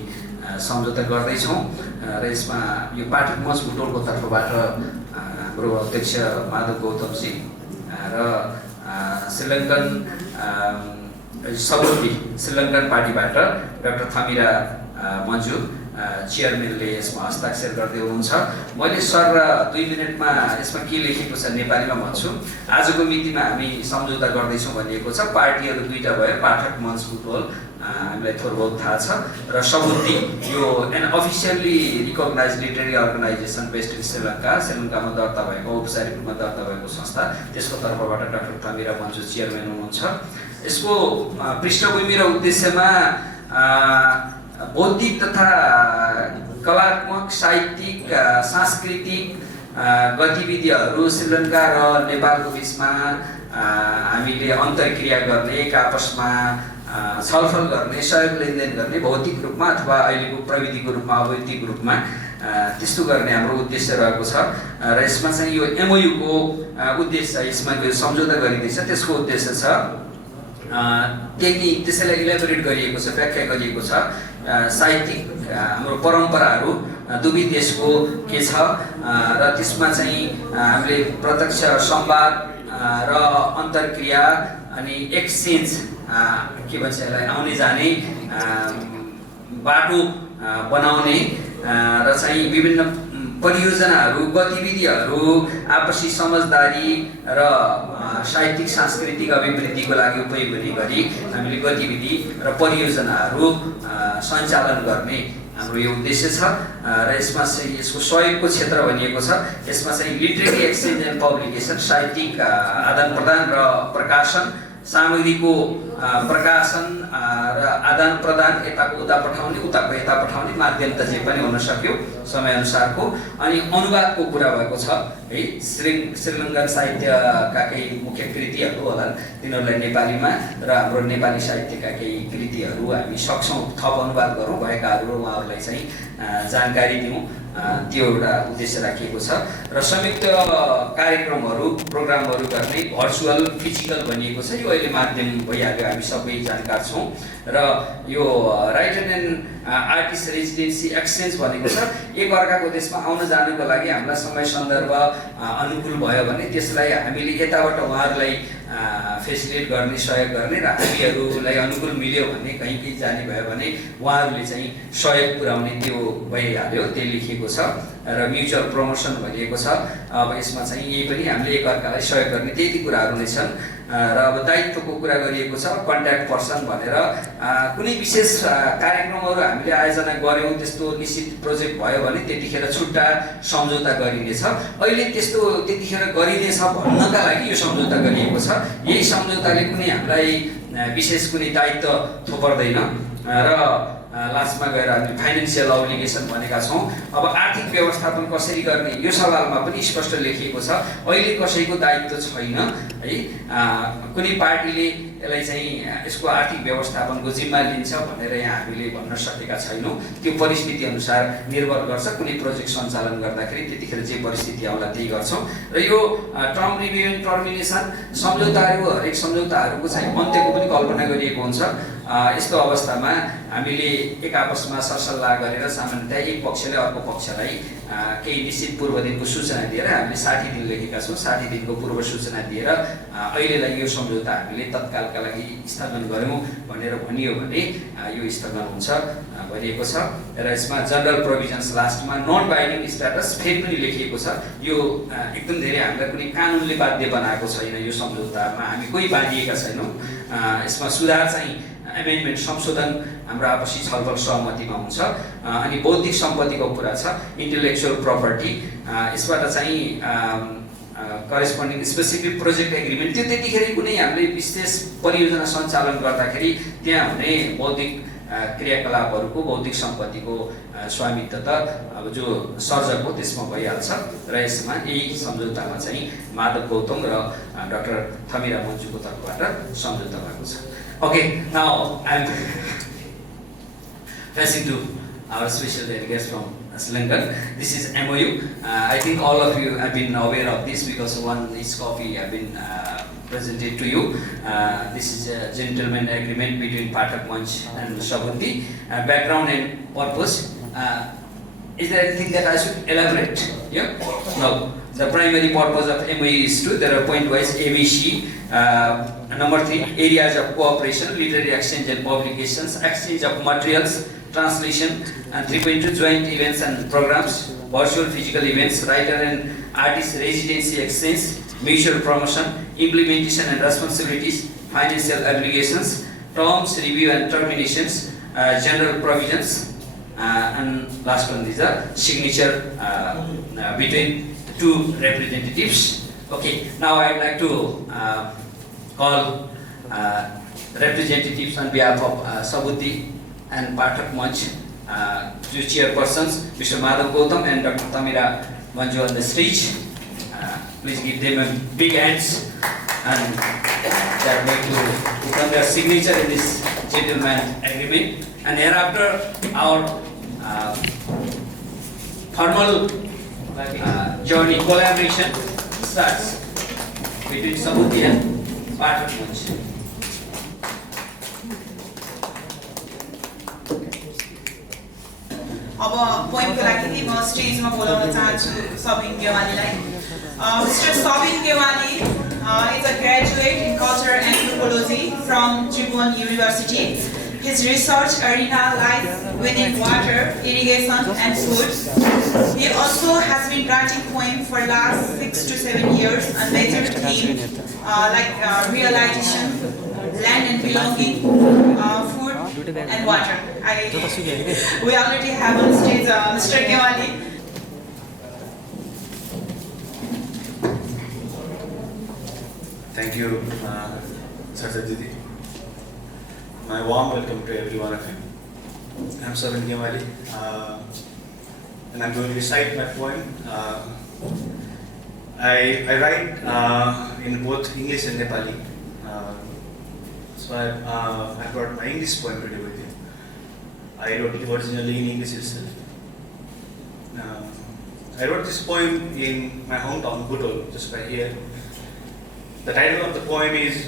सम्झौता गर्दैछौँ र यसमा यो पाठक मञ्च बुटवलको तर्फबाट हाम्रो अध्यक्ष माधव गौतमजी र श्रीलङ्कन सबुदी श्रीलङ्कन पार्टीबाट डाक्टर थमिरा मन्जु चेयरम्यानले यसमा हस्ताक्षर गर्दै हुनुहुन्छ। मैले सर 2 मिनटमा यसमा के लेखेको छ नेपालीमा भन्छु। आजको मितिमा हामी सम्झौता गर्दैछौँ भनिएको छ। पार्टीहरू दुईटा भयो, पाठक मञ्च बुटवल हामीलाई थोर बहुत थाहा छ र सबुद्धि यो an officially recognised literary organisation based in श्रीलङ्कामा दर्ता भएको औपचारिक रूपमा दर्ता भएको संस्था, त्यसको तर्फबाट डाक्टर थमिरा मन्जु चेयरम्यान हुनुहुन्छ। यसको पृष्ठभूमि र उद्देश्यमा बौद्धिक तथा कलात्मक, साहित्यिक, सांस्कृतिक गतिविधिहरू श्रीलङ्का र नेपालको बिचमा हामीले अन्तर्क्रिया गर्ने, एक आपसमा छलफल गर्ने, सहयोग लेनदेन गर्ने भौतिक रूपमा अथवा अहिलेको प्रविधिको रूपमा अवैधिक रूपमा त्यस्तो गर्ने हाम्रो उद्देश्य रहेको छ र यसमा चाहिँ यो MOU को उद्देश्य यसमा जो सम्झौता गरिँदैछ त्यसको उद्देश्य छ त्यसैलाई इलेबोरेट गरिएको छ, व्याख्या गरिएको छ साहित्यिक हाम्रो परम्पराहरू दुवै देशको के छ र त्यसमा चाहिँ हामीले प्रत्यक्ष संवाद र अन्तर्क्रिया अनि एक्सचेन्ज के भन्छ यसलाई आउने जाने बाटो बनाउने र चाहिँ विभिन्न परियोजनाहरू गतिविधिहरू आपसी समझदारी र साहित्यिक सांस्कृतिक अभिवृद्धिको लागि उपयोग हुने गरी हामीले गतिविधि र परियोजनाहरू सञ्चालन गर्ने हाम्रो यो उद्देश्य छ र यसमा चाहिँ यसको सहयोगको क्षेत्र भनिएको छ। यसमा चाहिँ लिटरेरी एक्सचेन्ज एन्ड पब्लिकेसन साहित्यिक आदान प्रदान र प्रकाशन सामग्रीको प्रकाशन र आदान प्रदान यताको उता पठाउने उताको यता पठाउने माध्यम त जे पनि हुन सक्यो समयअनुसारको अनि अनुवादको कुरा भएको छ है। श्रीलङ्कन साहित्यका केही मुख्य कृतिहरू होला तिनीहरूलाई नेपालीमा र हाम्रो नेपाली साहित्यका केही कृतिहरू हामी सक्छौँ थप अनुवाद गरौँ भएकाहरू उहाँहरूलाई चाहिँ जानकारी दिउँ त्यो एउटा उद्देश्य राखिएको छ र संयुक्त कार्यक्रमहरू प्रोग्रामहरू गर्ने भर्चुअल फिजिकल भनिएको छ। यो अहिले माध्यम भइहाल्यो हामी सबै जानकार छौँ र यो writer and artist residency exchange भनेको छ एक अर्काको देशमा आउन जानुको लागि हामीलाई समय सन्दर्भ अनुकूल भयो भने त्यसलाई हामीले यताबाट उहाँहरूलाई फेसिलिटेट गर्ने सहयोग गर्ने र हामीहरूलाई अनुकूल मिल्यो भने कहीँ कहीँ जाने भयो भने उहाँहरूले चाहिँ सहयोग पुर्याउने त्यो भइहाल्यो त्यही लेखिएको छ र म्युचुअल प्रमोसन भनिएको छ। अब यसमा चाहिँ यही पनि हामीले एकअर्कालाई सहयोग गर्ने त्यति कुराहरू नै छन् र अब दायित्वको कुरा गरिएको छ कन्ट्याक्ट पर्सन भनेर कुनै विशेष कार्यक्रमहरू हामीले आयोजना गऱ्यौँ त्यस्तो निश्चित प्रोजेक्ट भयो भने त्यतिखेर छुट्टा सम्झौता गरिनेछ। अहिले त्यस्तो त्यतिखेर गरिनेछ भन्नका लागि यो सम्झौता गरिएको छ। यही सम्झौताले कुनै हामीलाई विशेष कुनै दायित्व थोपर्दैन र लास्टमा गएर हामीले फाइनेन्सियल अब्लिगेसन भनेका छौँ। अब आर्थिक व्यवस्थापन कसरी गर्ने यो सवालमा पनि स्पष्ट लेखिएको छ। अहिले कसैको दायित्व छैन है, कुनै पार्टीले यसलाई चाहिँ यसको आर्थिक व्यवस्थापनको जिम्मा लिन्छ भनेर यहाँ हामीले भन्न सकेका छैनौँ। त्यो परिस्थिति अनुसार निर्भर गर्छ। कुनै प्रोजेक्ट सञ्चालन गर्दाखेरि त्यतिखेर जे परिस्थिति आउला त्यही गर्छौँ र यो टर्म रिभ्यू एन्ड टर्मिनेसन सम्झौताहरू हरेक सम्झौताहरूको चाहिँ अन्त्यको पनि कल्पना गरिएको हुन्छ। यस्तो अवस्थामा हामीले एक आपसमा सरसल्लाह गरेर सामान्यतया एक पक्षले अर्को पक्षलाई केही निश्चित पूर्व दिनको सूचना दिएर हामीले 60 दिन लेखेका छौँ। 60 दिनको पूर्व सूचना दिएर अहिलेलाई यो सम्झौता हामीले तत्कालका लागि स्थगन गऱ्यौँ भनेर भनियो भने यो स्थगन हुन्छ भनिएको छ र यसमा जनरल प्रोभिजन्स लास्टमा नन बाइन्डिङ स्ट्याटस फेरि पनि लेखिएको छ। यो एकदम धेरै हामीलाई कुनै कानुनले बाध्य बनाएको छैन। यो सम्झौतामा हामी कोही बाँधिएका छैनौँ। यसमा सुधार चाहिँ एमेन्डमेन्ट संशोधन हाम्रो आपसी छलफल सहमतिमा हुन्छ। अनि बौद्धिक सम्पत्तिको कुरा छ इन्टेलेक्चुअल प्रपर्टी यसबाट चाहिँ करेस्पोन्डिङ स्पेसिफिक प्रोजेक्ट एग्रिमेन्ट त्यो त्यतिखेर कुनै हामीले विशेष परियोजना सञ्चालन गर्दाखेरि त्यहाँ हुने बौद्धिक क्रियाकलापहरूको बौद्धिक सम्पत्तिको स्वामित्व त अब जो सर्जक हो त्यसमा भइहाल्छ र यसमा यही सम्झौतामा चाहिँ माधव गौतम र डाक्टर थमिरा मन्चुको तर्फबाट सम्झौता भएको छ। Okay, now I'm passing to our special delegates from Sri Lanka. This is MOU. I think all of you have been aware of this because one each copy have been presented to you. This is a gentleman agreement between Pathak Manch and Sabudi. Background and purpose. Is there anything that I should elaborate? Yeah? No. The primary purpose of MOU is to, there are point-wise ABC. Number 3, areas of cooperation, literary exchange and publications, exchange of materials, translation, and 3.2, joint events and programs, virtual physical events, writer and artist residency exchange, mutual promotion, implementation and responsibilities, financial obligations, terms, review and terminations, general provisions, and last one is a signature between two representatives. Okay, now I would like to call representatives on behalf of Sabudi and Patak Munch, two chairpersons, Mr. Madhav Gautam and Dr. Thamira Manju on the stage. Please give them a big hands, and they are going to become their signature in this settlement agreement, and thereafter our formal journey collaboration starts between Sabudi and Patak Munch. अब पोइमको लागि म स्टेजमा बोलाउन चाहन्छु Sabin गेवालीलाई. Mr. Sabin Gewali is a graduate in culture and anthropology from Tribhuvan University. His research arena lies within water, irrigation and food. He also has been writing poems for last 6 to 7 years on major themes like realization, land and belonging, food and water. We already have on stage Mr. Gewali. Thank you, Satirical. My warm welcome to every one of you. I'm Sabudi and I'm going to recite my poem. I write in both English and Nepali. So I brought my English poem today with you. I wrote it originally in English itself. I wrote this poem in my hometown, Butwal, just by here. The title of the poem is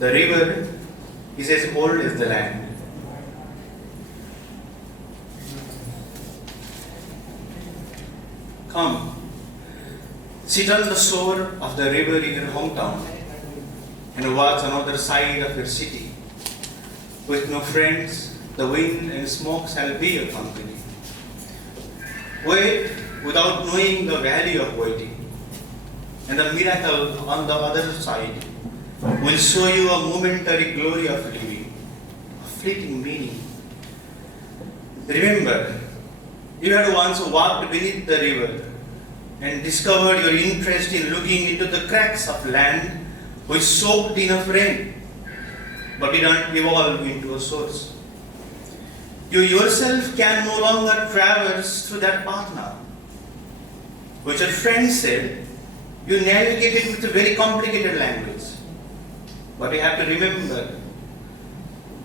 "The River is as old as the land." Come, sit on the shore of the river in your hometown and watch another side of your city. With no friends, the wind and smoke shall be your company. Wait without knowing the value of waiting, and the miracle on the other side will show you a momentary glory of living, a fleeting meaning. Remember, you had once walked beneath the river and discovered your interest in looking into the cracks of land which soaked enough rain, but did not evolve into a source. You yourself can no longer traverse through that path now, which your friend said you navigated with a very complicated language. But you have to remember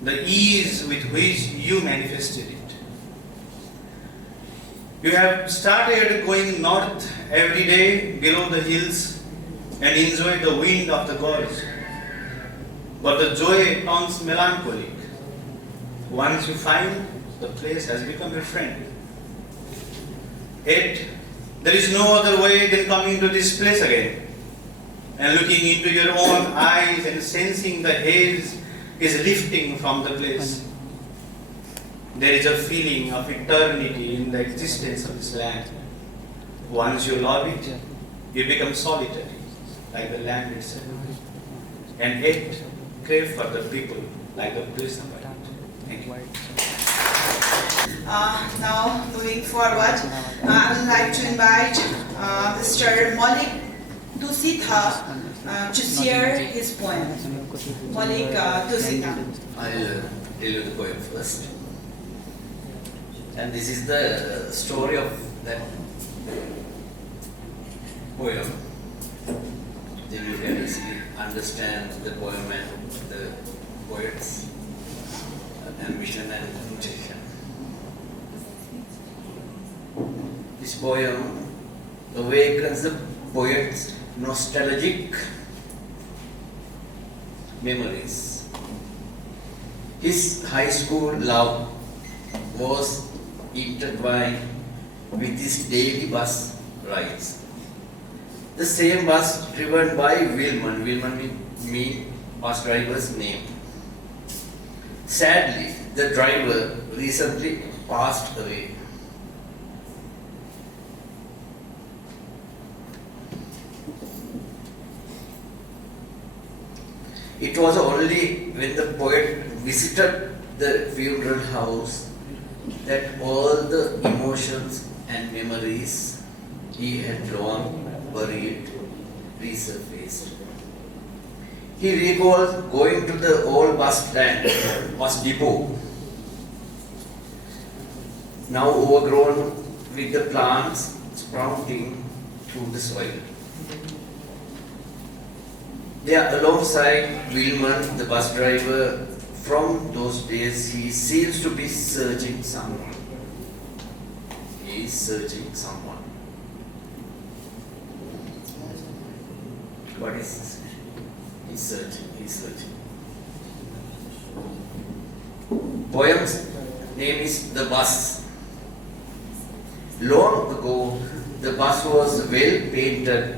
the ease with which you manifested it. You have started going north every day below the hills and enjoy the wind of the gorge. But the joy turns melancholic once you find the place has become your friend. Yet, there is no other way than coming to this place again and looking into your own eyes and sensing the haze is lifting from the place. There is a feeling of eternity in the existence of this land. Once you love it, you become solitary, like the land itself, and yet crave for the people, like the place of it. Thank you. Now, moving forward, I would like to invite Mr. Malik Tusitha to share his poem. Malik Tusitha. I'll tell you the poem first. And this is the story of that poem. Then you can easily understand the poem and the poet's ambition and intention. This poem awakens the poet's nostalgic memories. His high school love was intertwined with his daily bus rides. The same bus driven by Wilman. Wilman means bus driver's name. Sadly, the driver recently passed away. It was only when the poet visited the funeral house that all the emotions and memories he had long buried resurfaced. He recalled going to the old bus depot, now overgrown with the plants sprouting through the soil. There alongside Wilman, the bus driver from those days he seems to be searching someone. He is searching someone. What is this? He's searching. Poem's name is The Bus. Long ago, the bus was well painted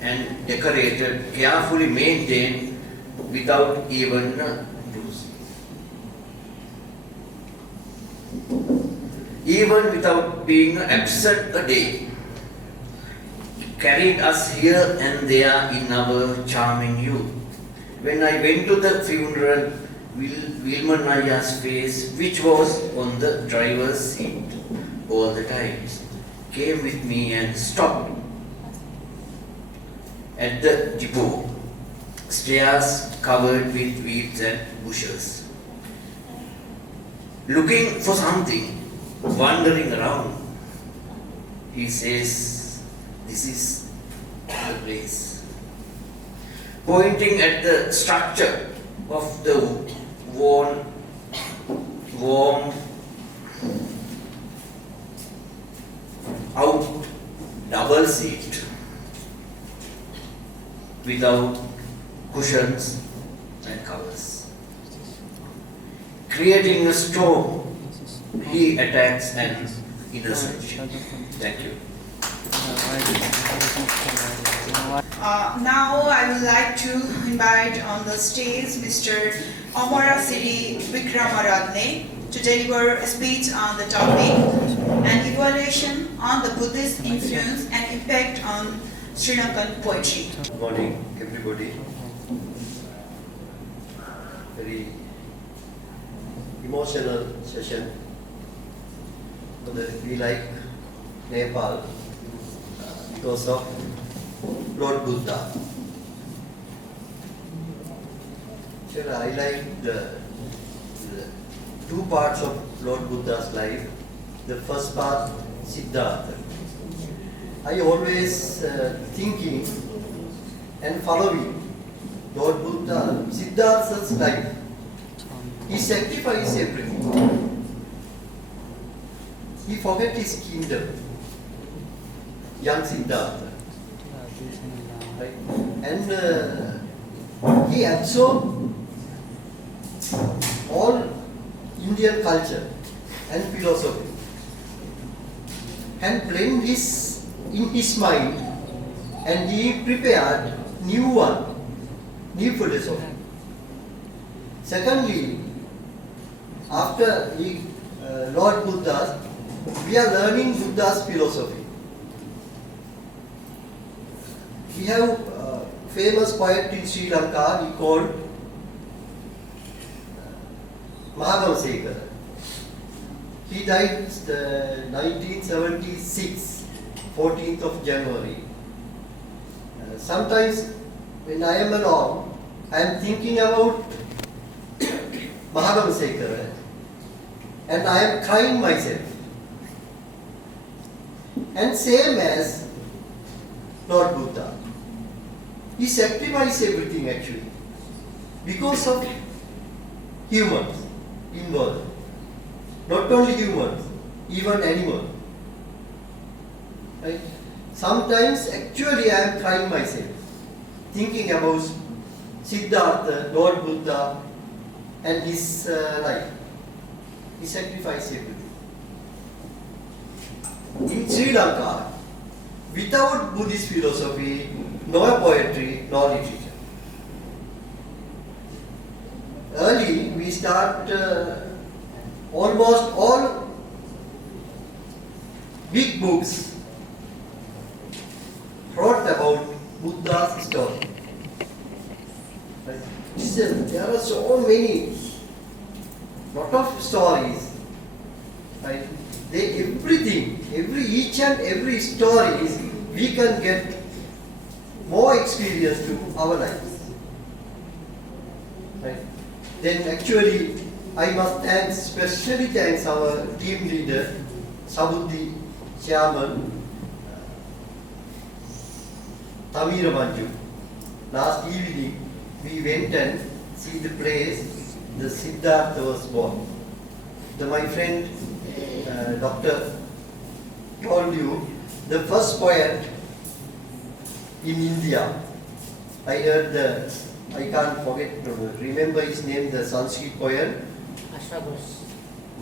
and decorated, carefully maintained, without even without being absent a day. Carried us here and there in our charming youth. When I went to the funeral, Wilmanaya's face, which was on the driver's seat all the times, came with me and stopped at the depot, stairs covered with weeds and bushes. Looking for something, wandering around, he says, "This is the place." Pointing at the structure of the warm out double seat without cushions and covers. Creating a storm, he attacks an innocent ship. Thank you. Now I would like to invite on the stage Mr. Anura Siri Vikramaratne to deliver a speech on the topic an evaluation on the Buddhist influence and impact on Sri Lankan poetry. Good morning, everybody. Very emotional session. We like Nepal because of Lord Buddha. I like the two parts of Lord Buddha's life. The first part, Siddhartha. I always thinking and following Lord Buddha, Siddhartha's life. He sacrificed everything. He forget his kingdom. Young Siddhartha. Right? And he absorbed all Indian culture and philosophy and blend this in his mind, and he prepared new philosophy. Secondly, after Lord Buddha, we are learning Buddha's philosophy. We have a famous poet in Sri Lanka, he called Mahagamasekara. He died 1976, 14th of January. Sometimes when I am alone, I am thinking about Mahagamasekara and I am crying myself. And same as Lord Buddha. He sacrificed everything actually because of humans involved. Not only humans, even animals. Right? Sometimes actually I am crying myself, thinking about Siddhartha, Lord Buddha, and his life. He sacrificed everything. In Sri Lanka, without Buddhist philosophy, no poetry, no literature. Early, we start almost all big books wrote about Buddha's story. Right? There are so many, lot of stories. Right? Each and every story, we can get more experience to our lives. Right? Then actually, I must especially thank our team leader, Sabudi, Chairman, Pathak Manch. Last evening, we went and see the place the Siddhartha was born. My friend Doctor told you the first poet in India. I heard I can't remember his name, the Sanskrit poet.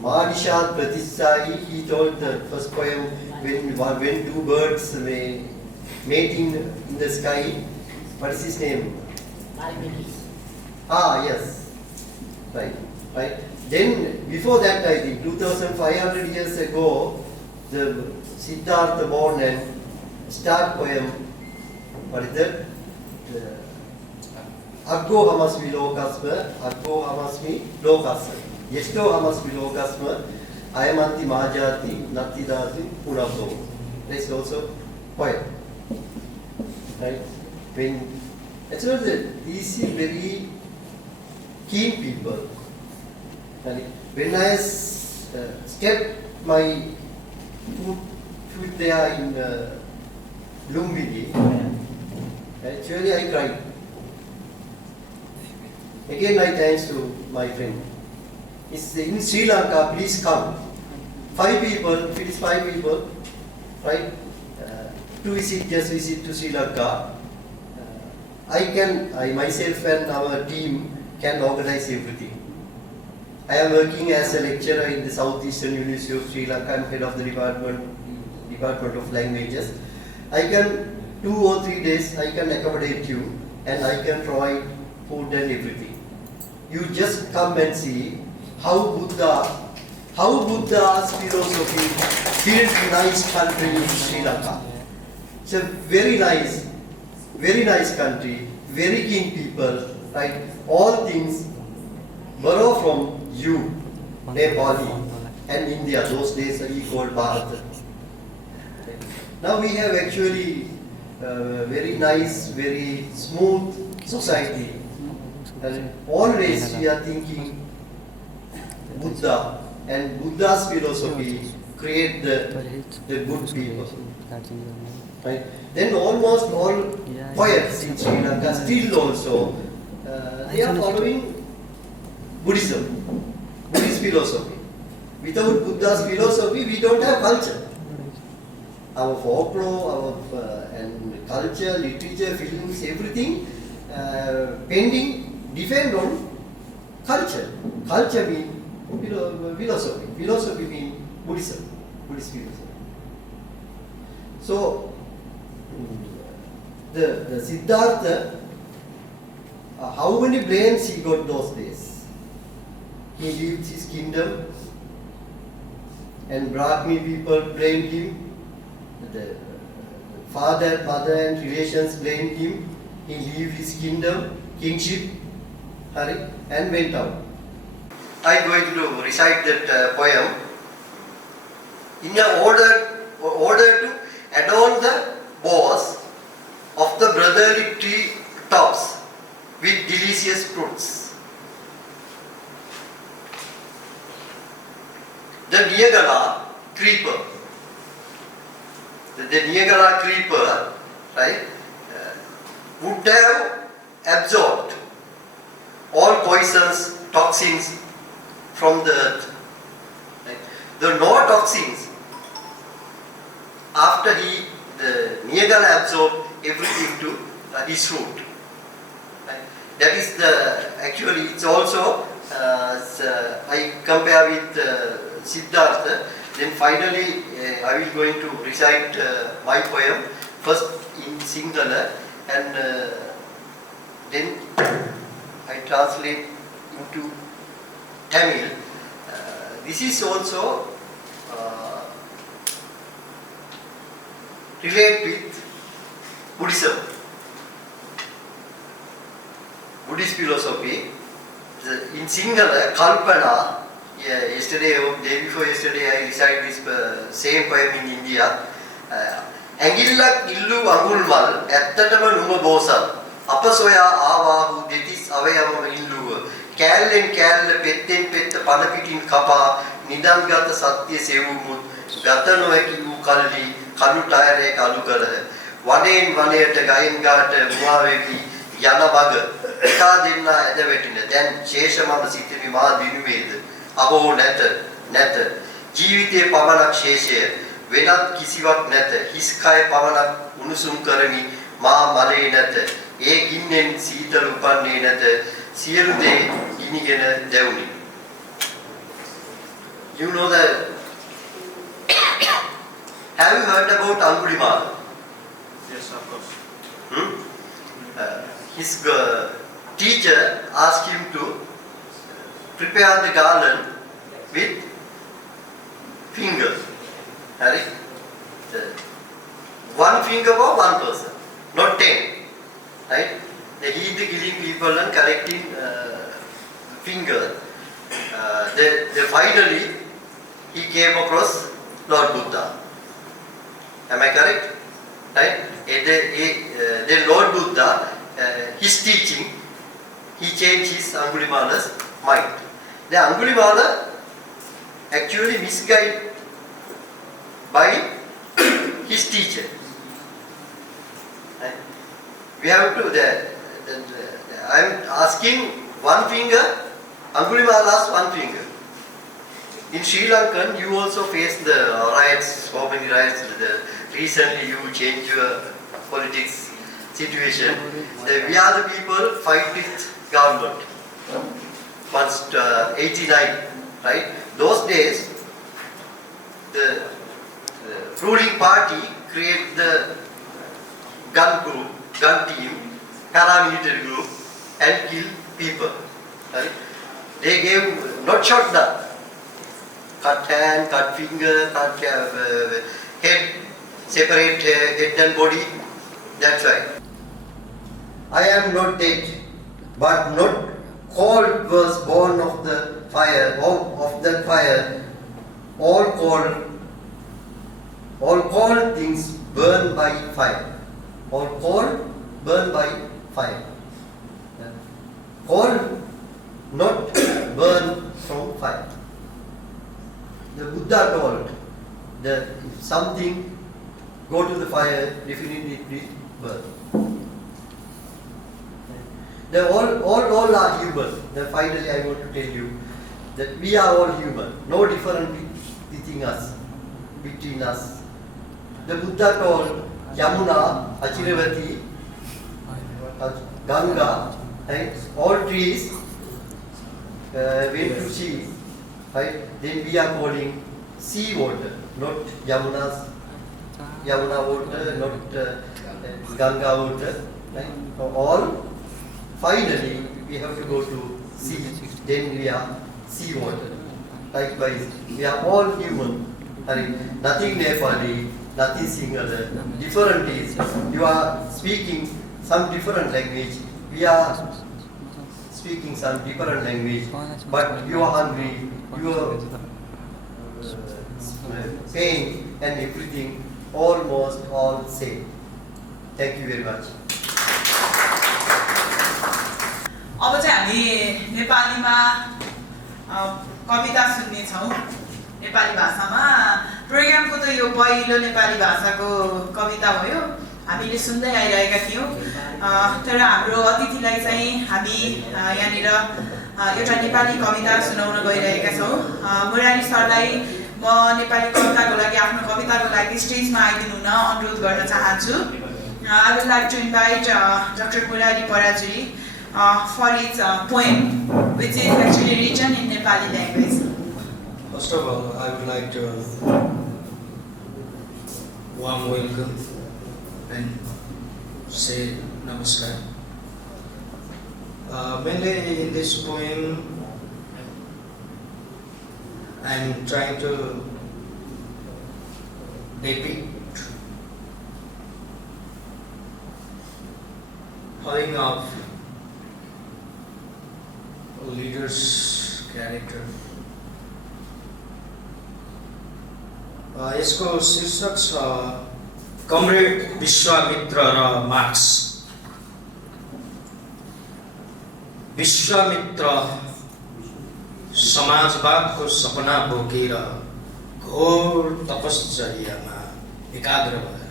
Madishal Pratisai, he told the first poem when two birds mating in the sky. What is his name? Yes. Right. Then before that, I think 2,500 years ago, the Siddhartha born and start poem. What is that? Aggo hamasmi lokasma, aggo hamasmi lokasma. Yesto hamasmi lokasma, ayamanti majati, natidati punato. That's also poem. Right? Actually, these are very keen people. When I stepped my foot there in Lumbini, actually I cried. Again, I thanks to my friend. It's in Sri Lanka, please come. 5 people, if it is 5 people, right? Just visit to Sri Lanka. I myself and our team can organize everything. I am working as a lecturer in the Southeastern University of Sri Lanka. I am head of the Department of Languages. I can 2 or 3 days I can accommodate you and I can provide food and everything. You just come and see how Buddha's philosophy built nice country in Sri Lanka. It's a very nice country, very keen people, right? All things borrow from you, Nepali and India. Those days we called Bharat. Now we have actually very nice, very smooth society. And always we are thinking Buddha and Buddha's philosophy create the good people. Right? Then almost all poets in Sri Lanka still also they are following Buddhism, Buddhist philosophy. Without Buddha's philosophy, we don't have culture. Our folklore, and culture, literature, films, everything pending depend on culture. Culture means philosophy. Philosophy means Buddhism, Buddhist philosophy. So the Siddhartha, how many blames he got those days? He lived his kingdom and Brahmi people blamed him. The father, mother and relations blamed him. He lived his kingship, and went out. I'm going to recite that poem in order to adorn the boughs of the brotherly tree tops with delicious fruits. The Niagara creeper. The Niagara creeper, right, would have absorbed all poisons, toxins from the earth. Right? The no toxins after the Niagara absorbed everything to his root. Right? That is actually it's also I compare with Siddhartha. Then finally I will going to recite my poem first in Sinhala and then I translate into Tamil. This is also relate with Buddhism, Buddhist philosophy. In Sinhala, Kalpana, yesterday or day before yesterday I recited this same poem in India. Angillak illu angulmal ඇත්තටම නුඹ බෝසත් අප සොයා ආවාහු දෙතිස් අවයවම ඉල්ලුව කෑල්ලෙන් කෑල්ල පෙත්තෙන් පෙත්ත පන පිටින් කපා නිදන්ගත සත්‍ය සෙවුමුත් ගත නොහැකි වූ කල්ලි කළු ටයරේ කළු කළහ වනයෙන් වනයට ගයින් ගාට මුවා වෙවි යන වග එකා දෙන්නා ඇද වැටින දැන් ශේෂමම සිටිමි මා දිනුවේද අබෝ නැත ජීවිතයේ පමණක් ශේෂය වෙනත් කිසිවක් නැත හිස් කය පමණක් උණුසුම් කරමි මා මලේ නැත ඒ ගින්නෙන් සීතල උපන්නේ නැත සියලු දේ ගිනිගෙන දැවුනි. You know that. Have you heard about Angulimala? Yes, of course. His teacher asked him to prepare the garland with fingers. Right? One finger for one person, not 10. Right? He is killing people and collecting fingers. Then finally he came across Lord Buddha. Am I correct? Right? Then Lord Buddha, his teaching, he changed his Angulimala's mind. The Angulimala actually misguided by his teacher. Right? We have to. I am asking one finger. Angulimala has one finger. In Sri Lanka, you also face the riots, so many riots. Recently, you changed your politics situation. We are the people fight with government. Once 89, right? Those days, the ruling party create the gun team, paramilitary group, and kill people. Right? They gave not shot down. Cut hand, cut finger, cut head, separate head and body. That's why. I am not dead, but not cold was born of the fire. Of the fire, all cold things burn by fire. All cold burn by fire. Cold not burn from fire. The Buddha told that if something go to the fire, definitely it will burn. They all are human. Then finally I want to tell you that we are all human. No difference between us. The Buddha told Yamuna, Achiravati, Ganga, right? All trees went to sea. Right? Then we are calling sea water, not Yamuna water, not Ganga water. Right? So all finally we have to go to sea. Then we are sea water. Likewise, we are all human. Right? Nothing Nepali, nothing Sinhala. Different is you are speaking some different language. We are speaking some different language, but you are hungry. Your pain and everything almost all same. Thank you very much. अब चाहिँ हामी नेपालीमा कविता सुन्नेछौँ नेपाली भाषामा। प्रोग्रामको त यो पहिलो नेपाली भाषाको कविता भयो, हामीले सुन्दै आइरहेका थियौँ। तर हाम्रो अतिथिलाई चाहिँ हामी यहाँनिर एउटा नेपाली कविता सुनाउन गइरहेका छौँ। मुरारी सरलाई म नेपाली कविताको लागि आफ्नो कविताको लागि स्टेजमा आइदिनु हुन अनुरोध गर्न चाहन्छु। I would like to invite Dr. Murari Parajuri for his poem, which is actually written in Nepali language. First of all, I would like to warm welcome and say namaskar. Mainly in this poem, I am trying to depict falling of a leader's character. यसको शीर्षक छ comrade Vishwamitra र marks. Vishwamitra समाजवादको सपना बोकेर घोर तपश्चर्यामा एकाग्र भयो।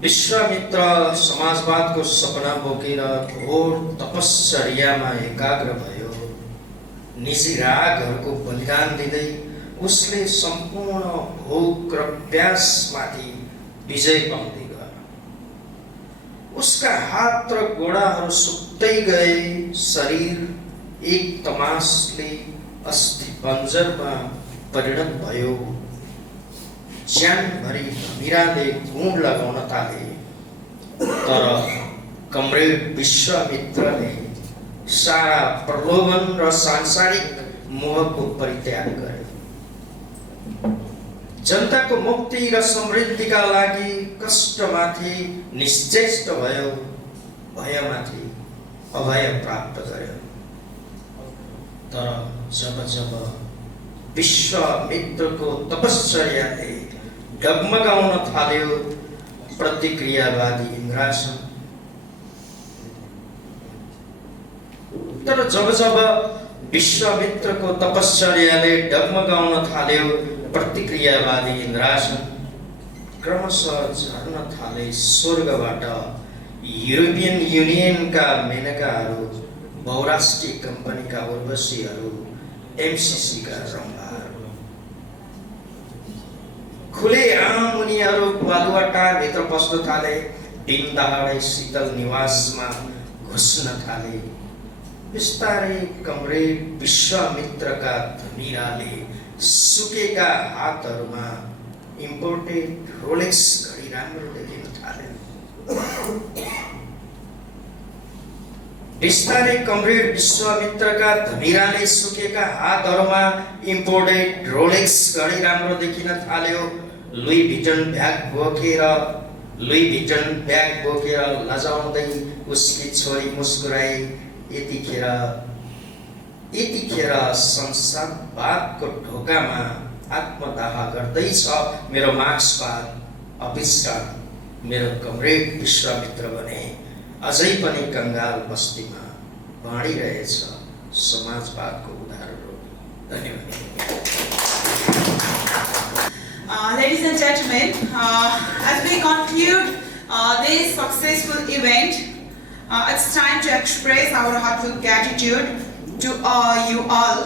विश्वामित्र समाजवादको सपना बोकेर घोर तपश्चर्यामा एकाग्र भयो। निजी रागहरूको बलिदान दिँदै उसले सम्पूर्ण भोक र प्यासमाथि विजय पाउँदै गयो। उसका हात र गोडाहरू सुक्दै गए, शरीर एक तमासले अस्थि बन्जरमा परिणत भयो। ज्यानभरि धमिराले गुण लगाउन थाले, तर कमरेड विश्वामित्रले सारा प्रलोभन र सांसारिक मोहको परित्याग गरे। जनताको मुक्ति र समृद्धिका लागि कष्टमाथि निश्चेष्ट भयो, भयमाथि अभय प्राप्त गर्यो। तर जब जब विश्वामित्रको तपश्चर्याले डगमगाउन थाल्यो, प्रतिक्रियावादी इन्द्रासन। तर जब जब विश्वामित्रको तपश्चर्याले डगमगाउन थाल्यो, प्रतिक्रियावादी इन्द्रासन, क्रमशः झर्न थाले स्वर्गबाट युरोपियन युनियनका मेनकाहरू, बहुराष्ट्रिय कम्पनीका उर्वशीहरू, एमसीसीका रम्भाहरू। खुले आम उनीहरू बालुवाटारभित्र पस्न थाले, दिन दहाडै शीतल निवासमा घुस्न थाले। बिस्तारै कमरेड विश्वामित्रका धमिराले सुकेका हातहरूमा इम्पोर्टेड रोलेक्स घडी राम्रो देखिन थाल्यो। बिस्तारै कमरेड विश्वामित्रका धमिराले सुकेका हातहरूमा इम्पोर्टेड रोलेक्स घडी राम्रो देखिन थाल्यो। लुई भिटन ब्याग बोकेर लजाउँदै उसकी छोरी मुस्कुराई। यतिखेर संसारवादको ढोकामा आत्मदाह गर्दैछ मेरो मार्क्सवाद अभिष्ट। मेरो कमरेड विश्वामित्र भने अझै पनि कंगाल बस्तीमा बाँडिरहेछ समाजवादको उधारो रोगी। धन्यवाद। Ladies and gentlemen, as we conclude this successful event, it's time to express our heartfelt gratitude to you all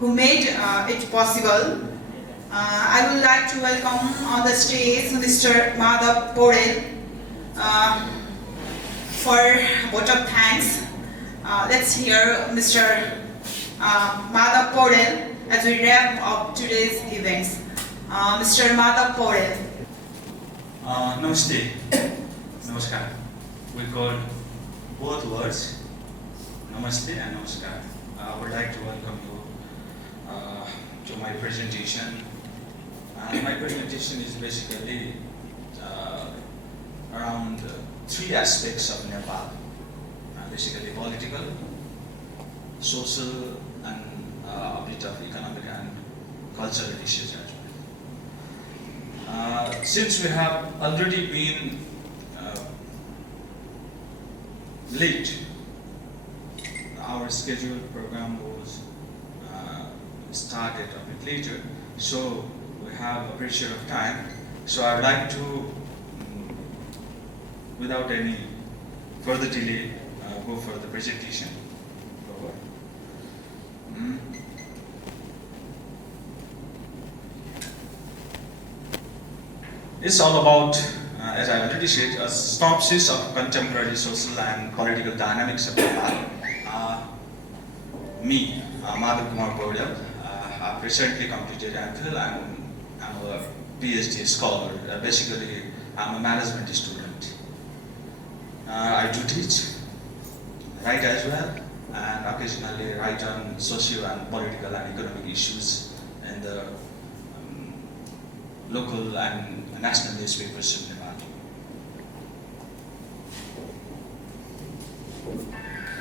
who made it possible. I would like to welcome on the stage Mr. Madhav Podel for a vote of thanks. Let's hear Mr. Madhav Podel as we wrap up today's events. Mr. Madhav Podel. Namaste. Namaskar. We got both words, Namaste and Namaskar. I would like to welcome you to my presentation. My presentation is basically around three aspects of Nepal, basically political, social, and a bit of economic and cultural issues as well. Since we have already been late, our scheduled program was started a bit later, so we have a pressure of time. So I would like to, without any further delay, go for the presentation. It's all about, as I already said, a synopsis of contemporary social and political dynamics of Nepal. Me, Madhav Kumar Bodal, I've recently completed MPhil and I'm a PhD scholar. Basically, I'm a management student. I do teach, write as well, and occasionally write on socio and political and economic issues in the local and national newspapers in Nepal.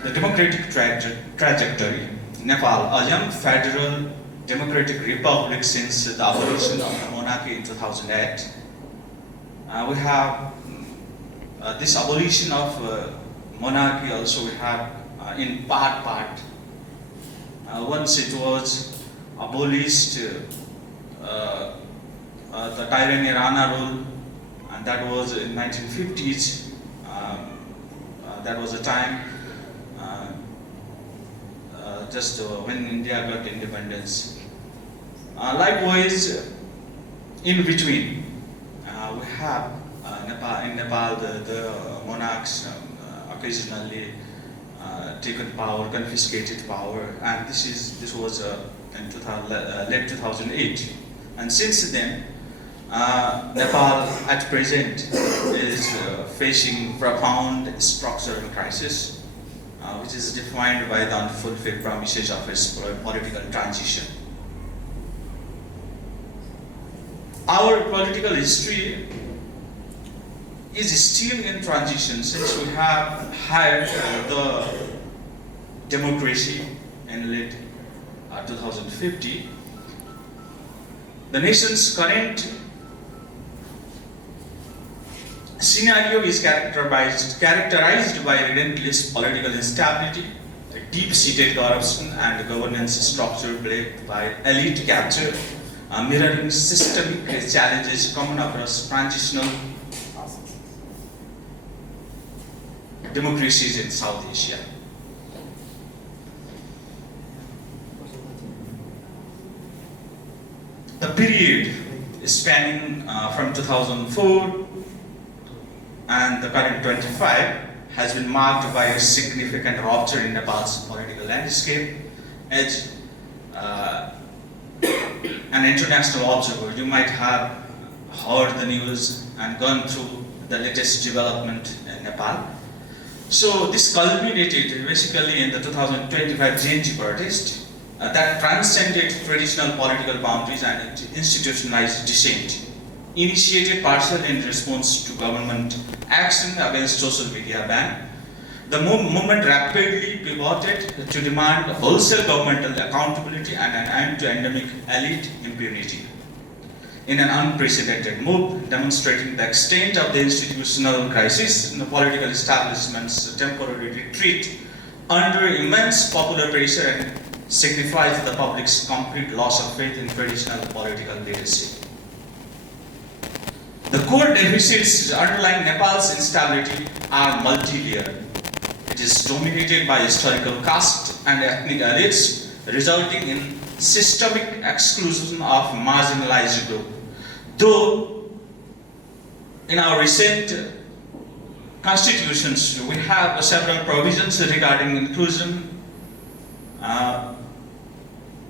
The democratic trajectory. Nepal, a young federal democratic republic since the abolition of the monarchy in 2008. We have this abolition of monarchy also we have in part. Once it was abolished, the tyranny Rana rule, and and that was in 1950s. That was a time just when India got independence. Likewise, in between, we have in Nepal, the monarchs occasionally taken power, confiscated power, and this was in late 2008. And since then, Nepal at present is facing profound structural crisis, which is defined by the unfulfilled promises of its political transition. Our political history is still in transition since we have had the democracy in late 2050. The nation's current scenario is characterized by relentless political instability, deep-seated corruption, and governance structure plagued by elite capture, mirroring systemic challenges common across transitional democracies in South Asia. The period spanning from 2004 and the current 25 has been marked by a significant rupture in Nepal's political landscape. As an international observer, you might have heard the news and gone through the latest development in Nepal. So this culminated basically in the 2025 GNG protest that transcended traditional political boundaries and institutionalized dissent, initiated partially in response to government action against social media ban. The movement rapidly pivoted to demand wholesale governmental accountability and an end to endemic elite impunity. In an unprecedented move demonstrating the extent of the institutional crisis in the political establishment's temporary retreat under immense popular pressure, and signifies the public's complete loss of faith in traditional political leadership. The core deficits underlying Nepal's instability are multi-layered. It is dominated by historical caste and ethnic elites, resulting in systemic exclusion of marginalized groups. Though in our recent constitutions we have several provisions regarding inclusion,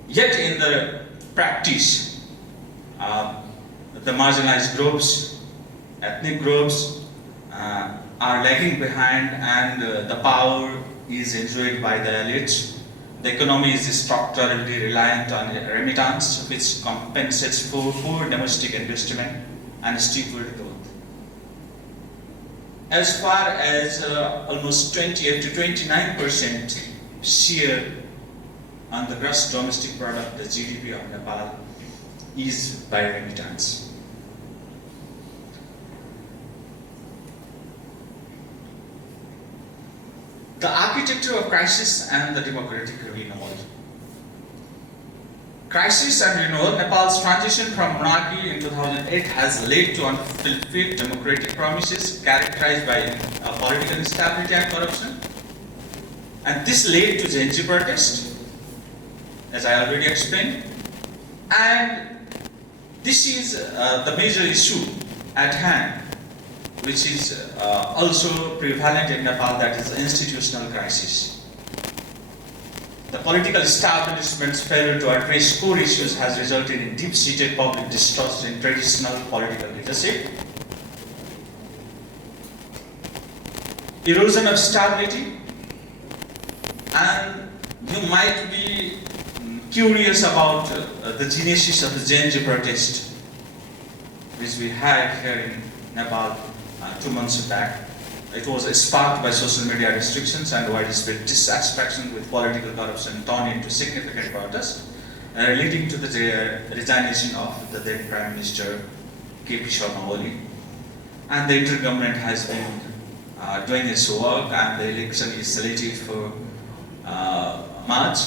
yet in the practice, the marginalized groups, ethnic groups are lagging behind, and the power is enjoyed by the elites. The economy is structurally reliant on remittance, which compensates for poor domestic investment and stifled growth. As far as almost 28 to 29% share on the gross domestic product, the GDP of Nepal, is by remittance. The architecture of crisis and the democratic renewal. Crisis and renewal. Nepal's transition from monarchy in 2008 has led to unfulfilled democratic promises characterized by political instability and corruption. And this led to GNG protest, as I already explained. And this is the major issue at hand, which is also prevalent in Nepal, that is institutional crisis. The political establishment's failure to address core issues has resulted in deep-seated public distrust in traditional political leadership, erosion of stability, and you might be curious about the genesis of the GNG protest, which we had here in Nepal 2 months back. It was sparked by social media restrictions and widespread dissatisfaction with political corruption turned into significant protest, leading to the resignation of the then Prime Minister KP Sharma Oli. And the intergovernment has been doing its work, and the election is slated for March.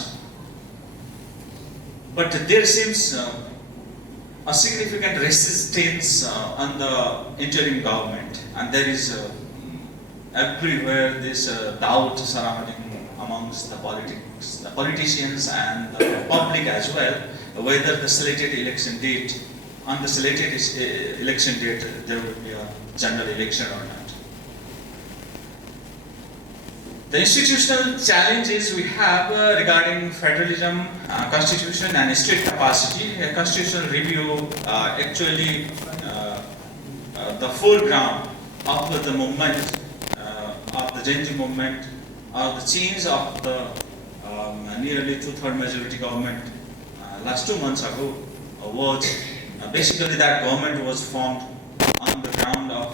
But there seems a significant resistance on the interim government, and there is everywhere this doubt surrounding amongst the politicians and the public as well, whether the selected election date, on the selected election date, there will be a general election or not. The institutional challenges we have regarding federalism, constitution and state capacity, a constitutional review actually the foreground of the movement, of the Gen Z movement, of the change of the nearly 2/3 majority government last 2 months ago was basically that government was formed on the ground of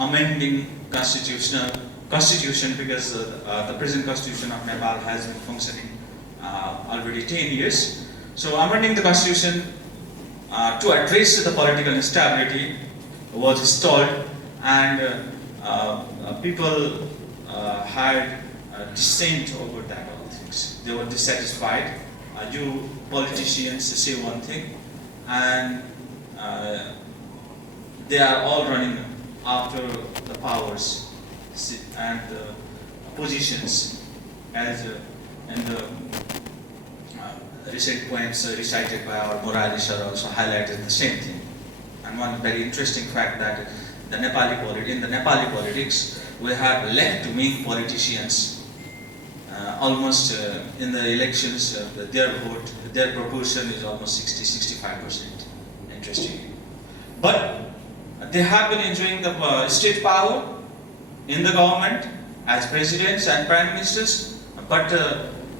amending constitution because the present constitution of Nepal has been functioning already 10 years. So amending the constitution to address the political instability was stalled, and people had dissent over that all things. They were dissatisfied. You politicians say one thing, and they are all running after the powers and the positions, as in the recent poems recited by our Murari sir also highlighted the same thing. And one very interesting fact that in the Nepali politics, we have left-wing politicians. Almost in the elections, their proportion is almost 60-65%. Interesting. But they have been enjoying the state power in the government as presidents and prime ministers, but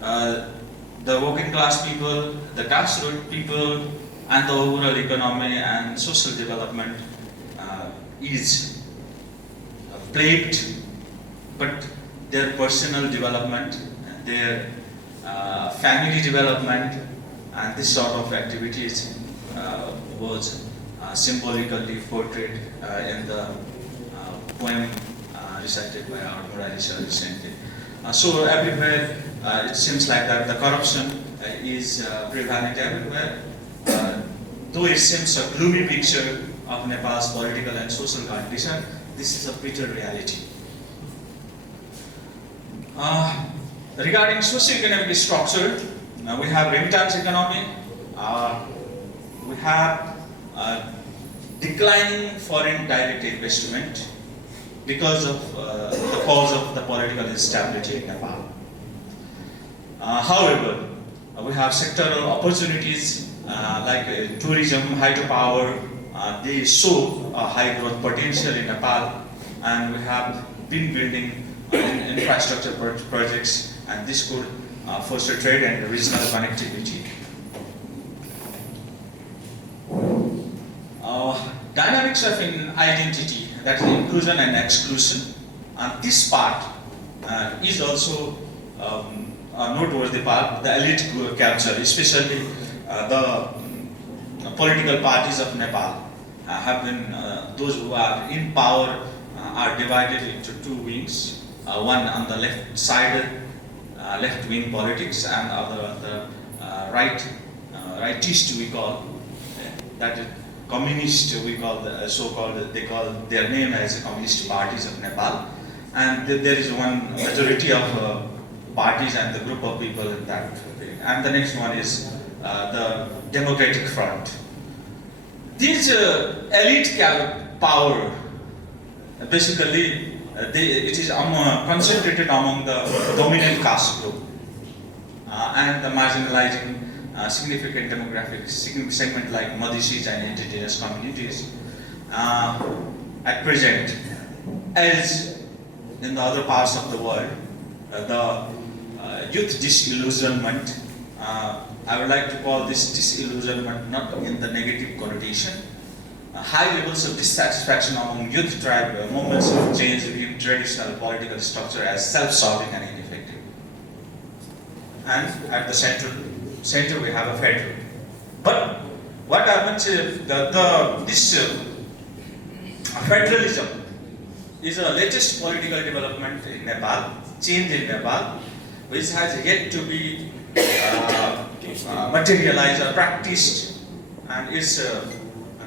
the working class people, the grassroots people, and the overall economy and social development is plagued. But their personal development, their family development, and this sort of activities was symbolically portrayed in the poem recited by our Murari sir recently. So everywhere it seems like that the corruption is prevalent everywhere. Though it seems a gloomy picture of Nepal's political and social condition, this is a bitter reality. Regarding socio-economic structure, we have remittance economy, we have declining foreign direct investment because of the cause of the political instability in Nepal. However, we have sectoral opportunities like tourism, hydropower. They show a high growth potential in Nepal, and we have been building infrastructure projects, and this could foster trade and regional connectivity. Dynamics of identity, that is inclusion and exclusion, and this part is also a noteworthy part. The elite culture, especially the political parties of Nepal, have been those who are in power are divided into two wings. One on the left side, left-wing politics, and other on the rightist we call, that is communist we call, the so-called, they call their name as the Communist Parties of Nepal. And there is one majority of parties and the group of people in that. And the next one is the Democratic Front. This elite power, basically, it is concentrated among the dominant caste group and the marginalizing significant demographic segment like Madhisis and indigenous communities at present. As in the other parts of the world, the youth disillusionment, I would like to call this disillusionment not in the negative connotation. High levels of dissatisfaction among youth tribe movements of change view traditional political structure as self-serving and ineffective. And at the center we have a federal. But what happens is this federalism is a latest political development in Nepal, change in Nepal, which has yet to be materialized or practiced, and its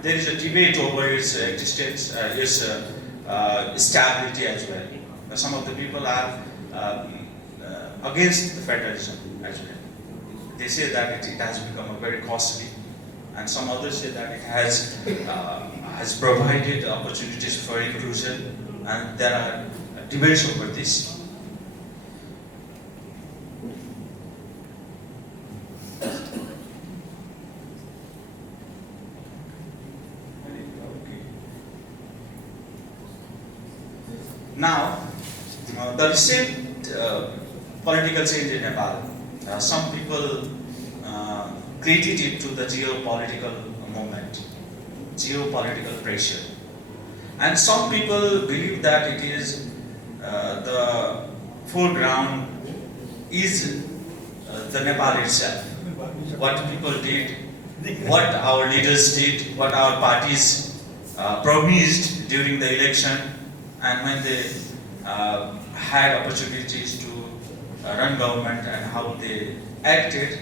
there is a debate over its existence, its stability as well. Some of the people are against the federalism as well. They say that it has become very costly, and some others say that it has provided opportunities for inclusion, and there are debates over this. Now, the recent political change in Nepal, some people credited it to the geopolitical moment, geopolitical pressure. And some people believe that it is the foreground is the Nepal itself. What people did, what our leaders did, what our parties promised during the election, and when they had opportunities to run government and how they acted.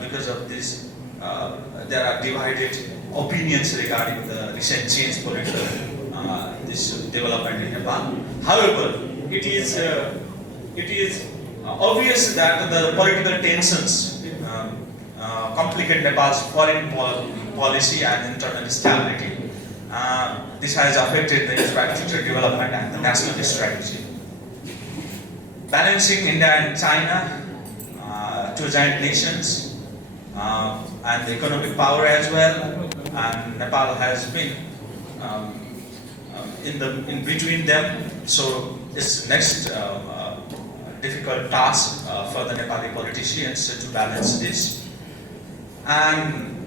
Because of this, there are divided opinions regarding the recent change political this development in Nepal. However, it is obvious that the political tensions complicate Nepal's foreign policy and internal stability. This has affected the infrastructure development and the national strategy. Balancing India and China, two giant nations, and the economic power as well, and Nepal has been in between them. So it's next difficult task for the Nepali politicians to balance this. And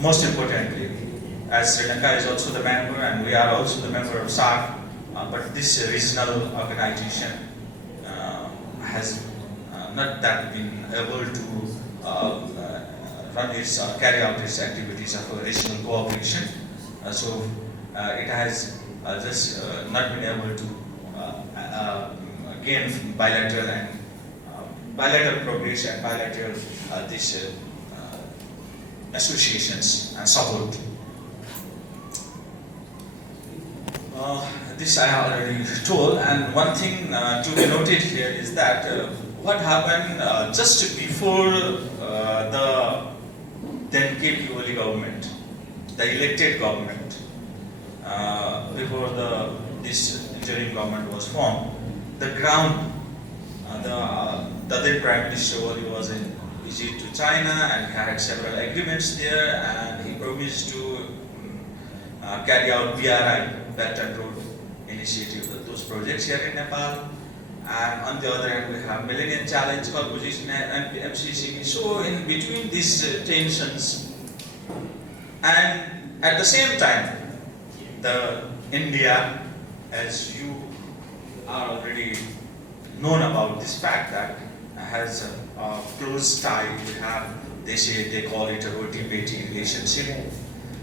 most importantly, as Sri Lanka is also the member, and we are also the member of SAARC, but this regional organization has not that been able to run its carry out its activities of regional cooperation. So it has just not been able to gain bilateral progress and bilateral these associations and support. This I already told, and one thing to be noted here is that what happened just before the then KP government, the elected government, before this interim government was formed, the ground, the then Prime Minister was in visit to China, and he had several agreements there, and he promised to carry out BRI, Belt and Road Initiative, those projects here in Nepal. And on the other hand, we have Millennium Challenge Corporation and MCCB. So in between these tensions, and at the same time, the India, as you are already known about this fact, that has a close tie. They call it a roti-beti relationship.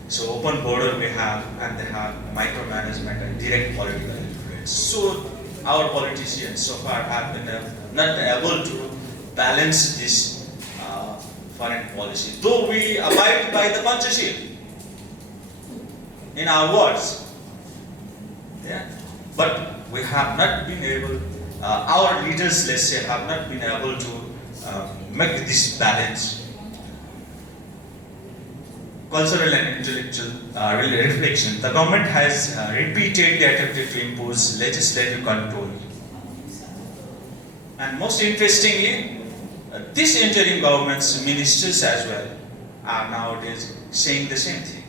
So open border we have, and they have micromanagement and direct political influence. So our politicians so far have been not able to balance this foreign policy. Though we abide by the Panchashil in our words, yeah, but we have not been able, our leaders, let's say, have not been able to make this balance. Cultural and intellectual reflection. The government has repeatedly attempted to impose legislative control. And most interestingly, this interim government's ministers as well are nowadays saying the same thing.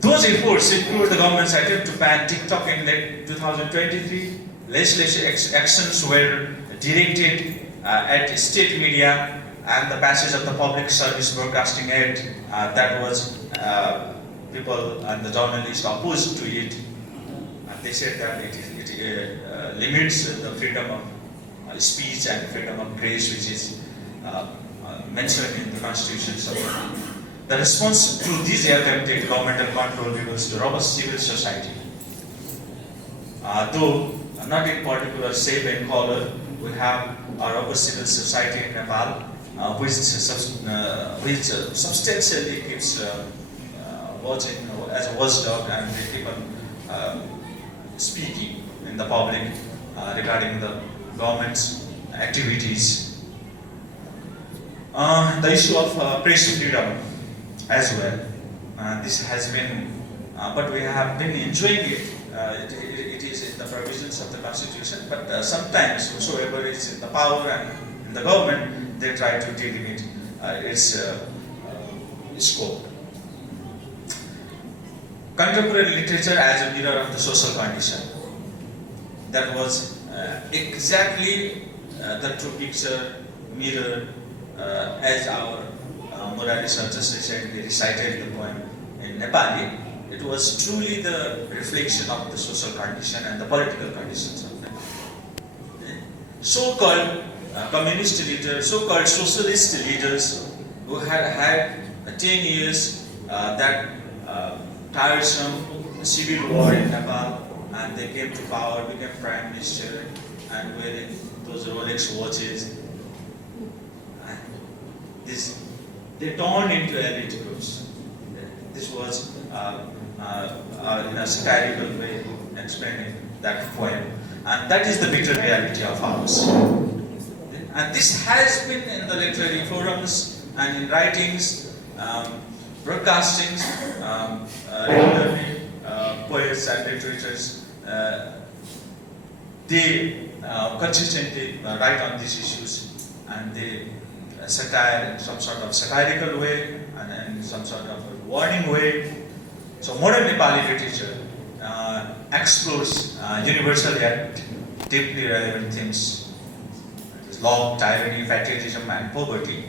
Those efforts include the government's attempt to ban TikTok in late 2023. Legislative actions were directed at state media, and the passage of the Public Service Broadcasting Act, that was people and the journalists opposed to it. They said that it limits the freedom of speech and freedom of press, which is mentioned in the Constitution. So the response to these attempted governmental control refers to robust civil society. Though not in particular shape and color, we have a robust civil society in Nepal. which substantially keeps watching as a watchdog, and they keep on speaking in the public regarding the government's activities. The issue of press freedom as well. This has been, but we have been enjoying it. It is in the provisions of the constitution, but sometimes whosoever is in the power and in the government, they try to delimit its scope. Contemporary literature as a mirror of the social condition. That was exactly the true picture, mirror, as our moral researchers recently recited the poem in Nepali. It was truly the reflection of the social condition and the political conditions of Nepal. So-called communist leaders, so-called socialist leaders who had 10 years that tiresome civil war in Nepal, and they came to power, became prime minister, and wearing those Rolex watches. They turned into elite groups. This was in a satirical way explaining that poem, and that is the bitter reality of ours. And this has been in the literary forums and in writings, broadcastings, regularly poets and literatures. They consistently write on these issues, and they satire in some sort of satirical way and in some sort of a warning way. So modern Nepali literature explores universal yet deeply relevant themes. It is love, tyranny, patriotism, and poverty.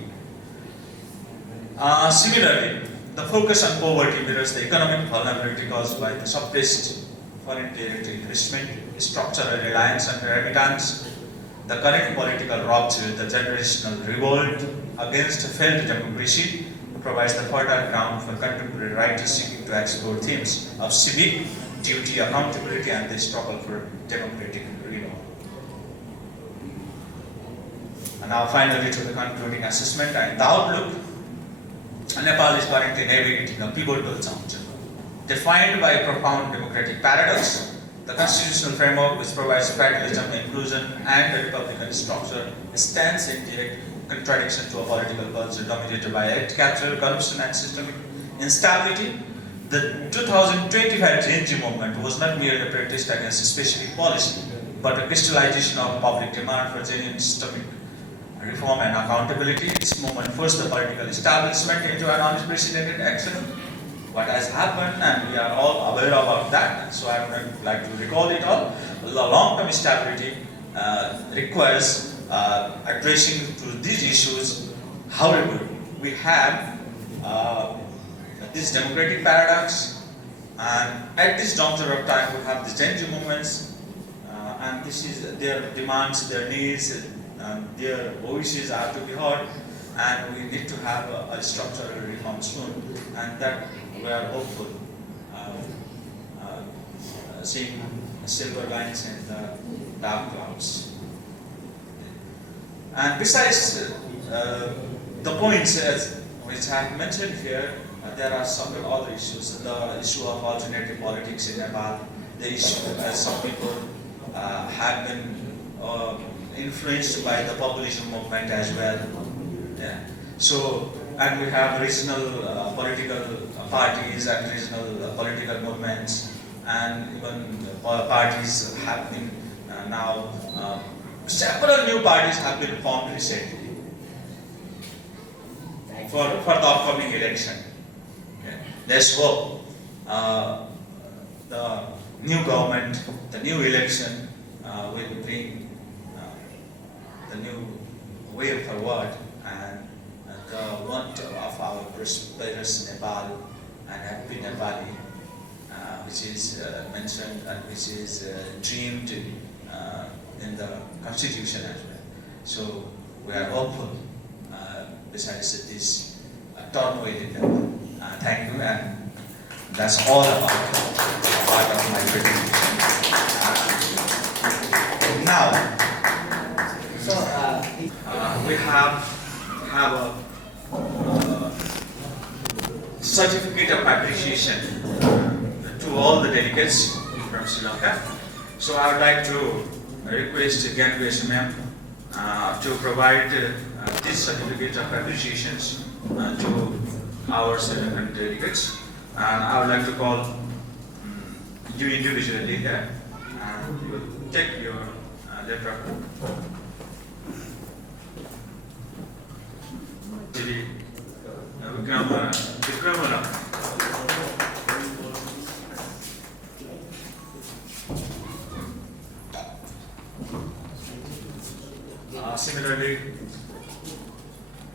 Similarly, the focus on poverty mirrors the economic vulnerability caused by the suppressed foreign direct investment, structural reliance on remittance, the current political rupture, the generational revolt against a failed democracy, provides the fertile ground for contemporary writers seeking to explore themes of civic duty, accountability, and the struggle for democratic renewal. And now finally to the concluding assessment and the outlook. Nepal is currently navigating a pivotal juncture, defined by a profound democratic paradox. The constitutional framework, which provides federalism, inclusion, and a republican structure, stands in direct contradiction to a political culture dominated by elite capture, corruption, and systemic instability. The 2025 GNG movement was not merely a protest against a specific policy, but a crystallization of public demand for genuine systemic reform and accountability. This movement forced the political establishment into an unprecedented action. What has happened, and we are all aware about that, so I would like to recall it all. The long-term stability requires addressing to these issues. However, we have this democratic paradox, and at this juncture of time we have the change movements, and this is their demands, their needs, their voices are to be heard, and we need to have a structural reform soon, and that we are hopeful seeing silver lines in the dark clouds. And besides the points which I have mentioned here, there are several other issues. The issue of alternative politics in Nepal, the issue as some people have been influenced by the populism movement as well. Yeah. So, and we have regional political parties and regional political movements, and even parties have been now, several new parties have been formed recently for the upcoming election. Okay. Let's hope the new government, the new election will bring the new way forward, and the want of our prosperous Nepal and happy Nepali, which is mentioned and which is dreamed in the constitution as well. So we are hopeful besides this turmoil in Nepal. Thank you, and that's all about part of my presentation. Now, so we have bit of appreciation to all the delegates from Sri Lanka. So I would like to request Gyanvesh ma'am to provide this certificate of appreciations to our Sri Lankan delegates. And I would like to call you individually here, and you will take your letter. Siri, Vikramala. Similarly,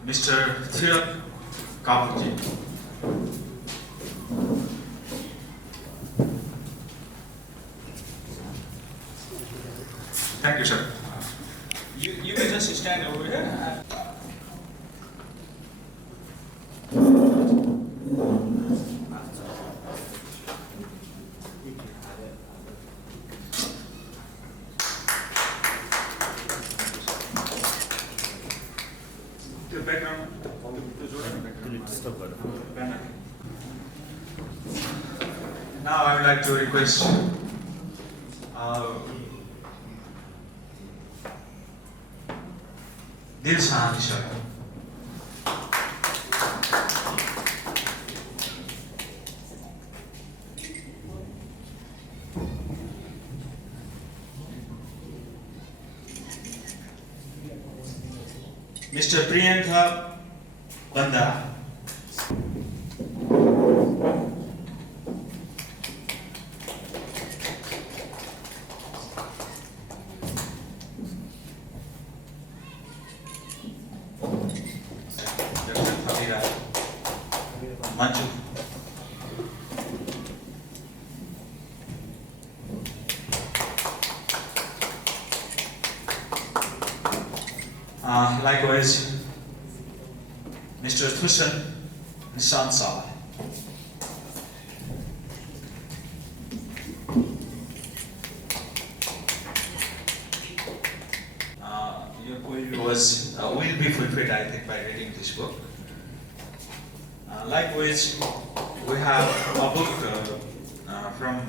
Mr. Thirak Kapuji. Thank you, sir. You can just stand over here. Now I would like to request Dil Sah sir. Mr. Priyanka Banda. Manchu. Likewise, Mr. Thusan Nisansal. Your query was will be fulfilled, I think, by reading this book. Likewise, we have a book from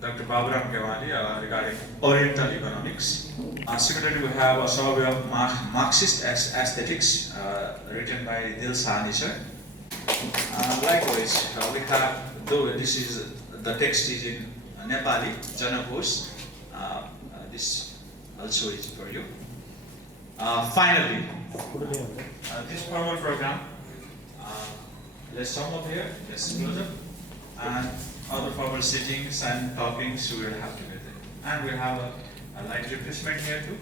Dr. Baburam Gewali regarding Oriental economics. Similarly, we have a survey of Marxist aesthetics written by Dil Sah sir. Likewise, we have, though this is the text is in Nepali, Janakos, this also is for you. Finally, this formal program. Let's sum up here, let's close up, and other formal sittings and talkings we will have together. And we have a light refreshment here too.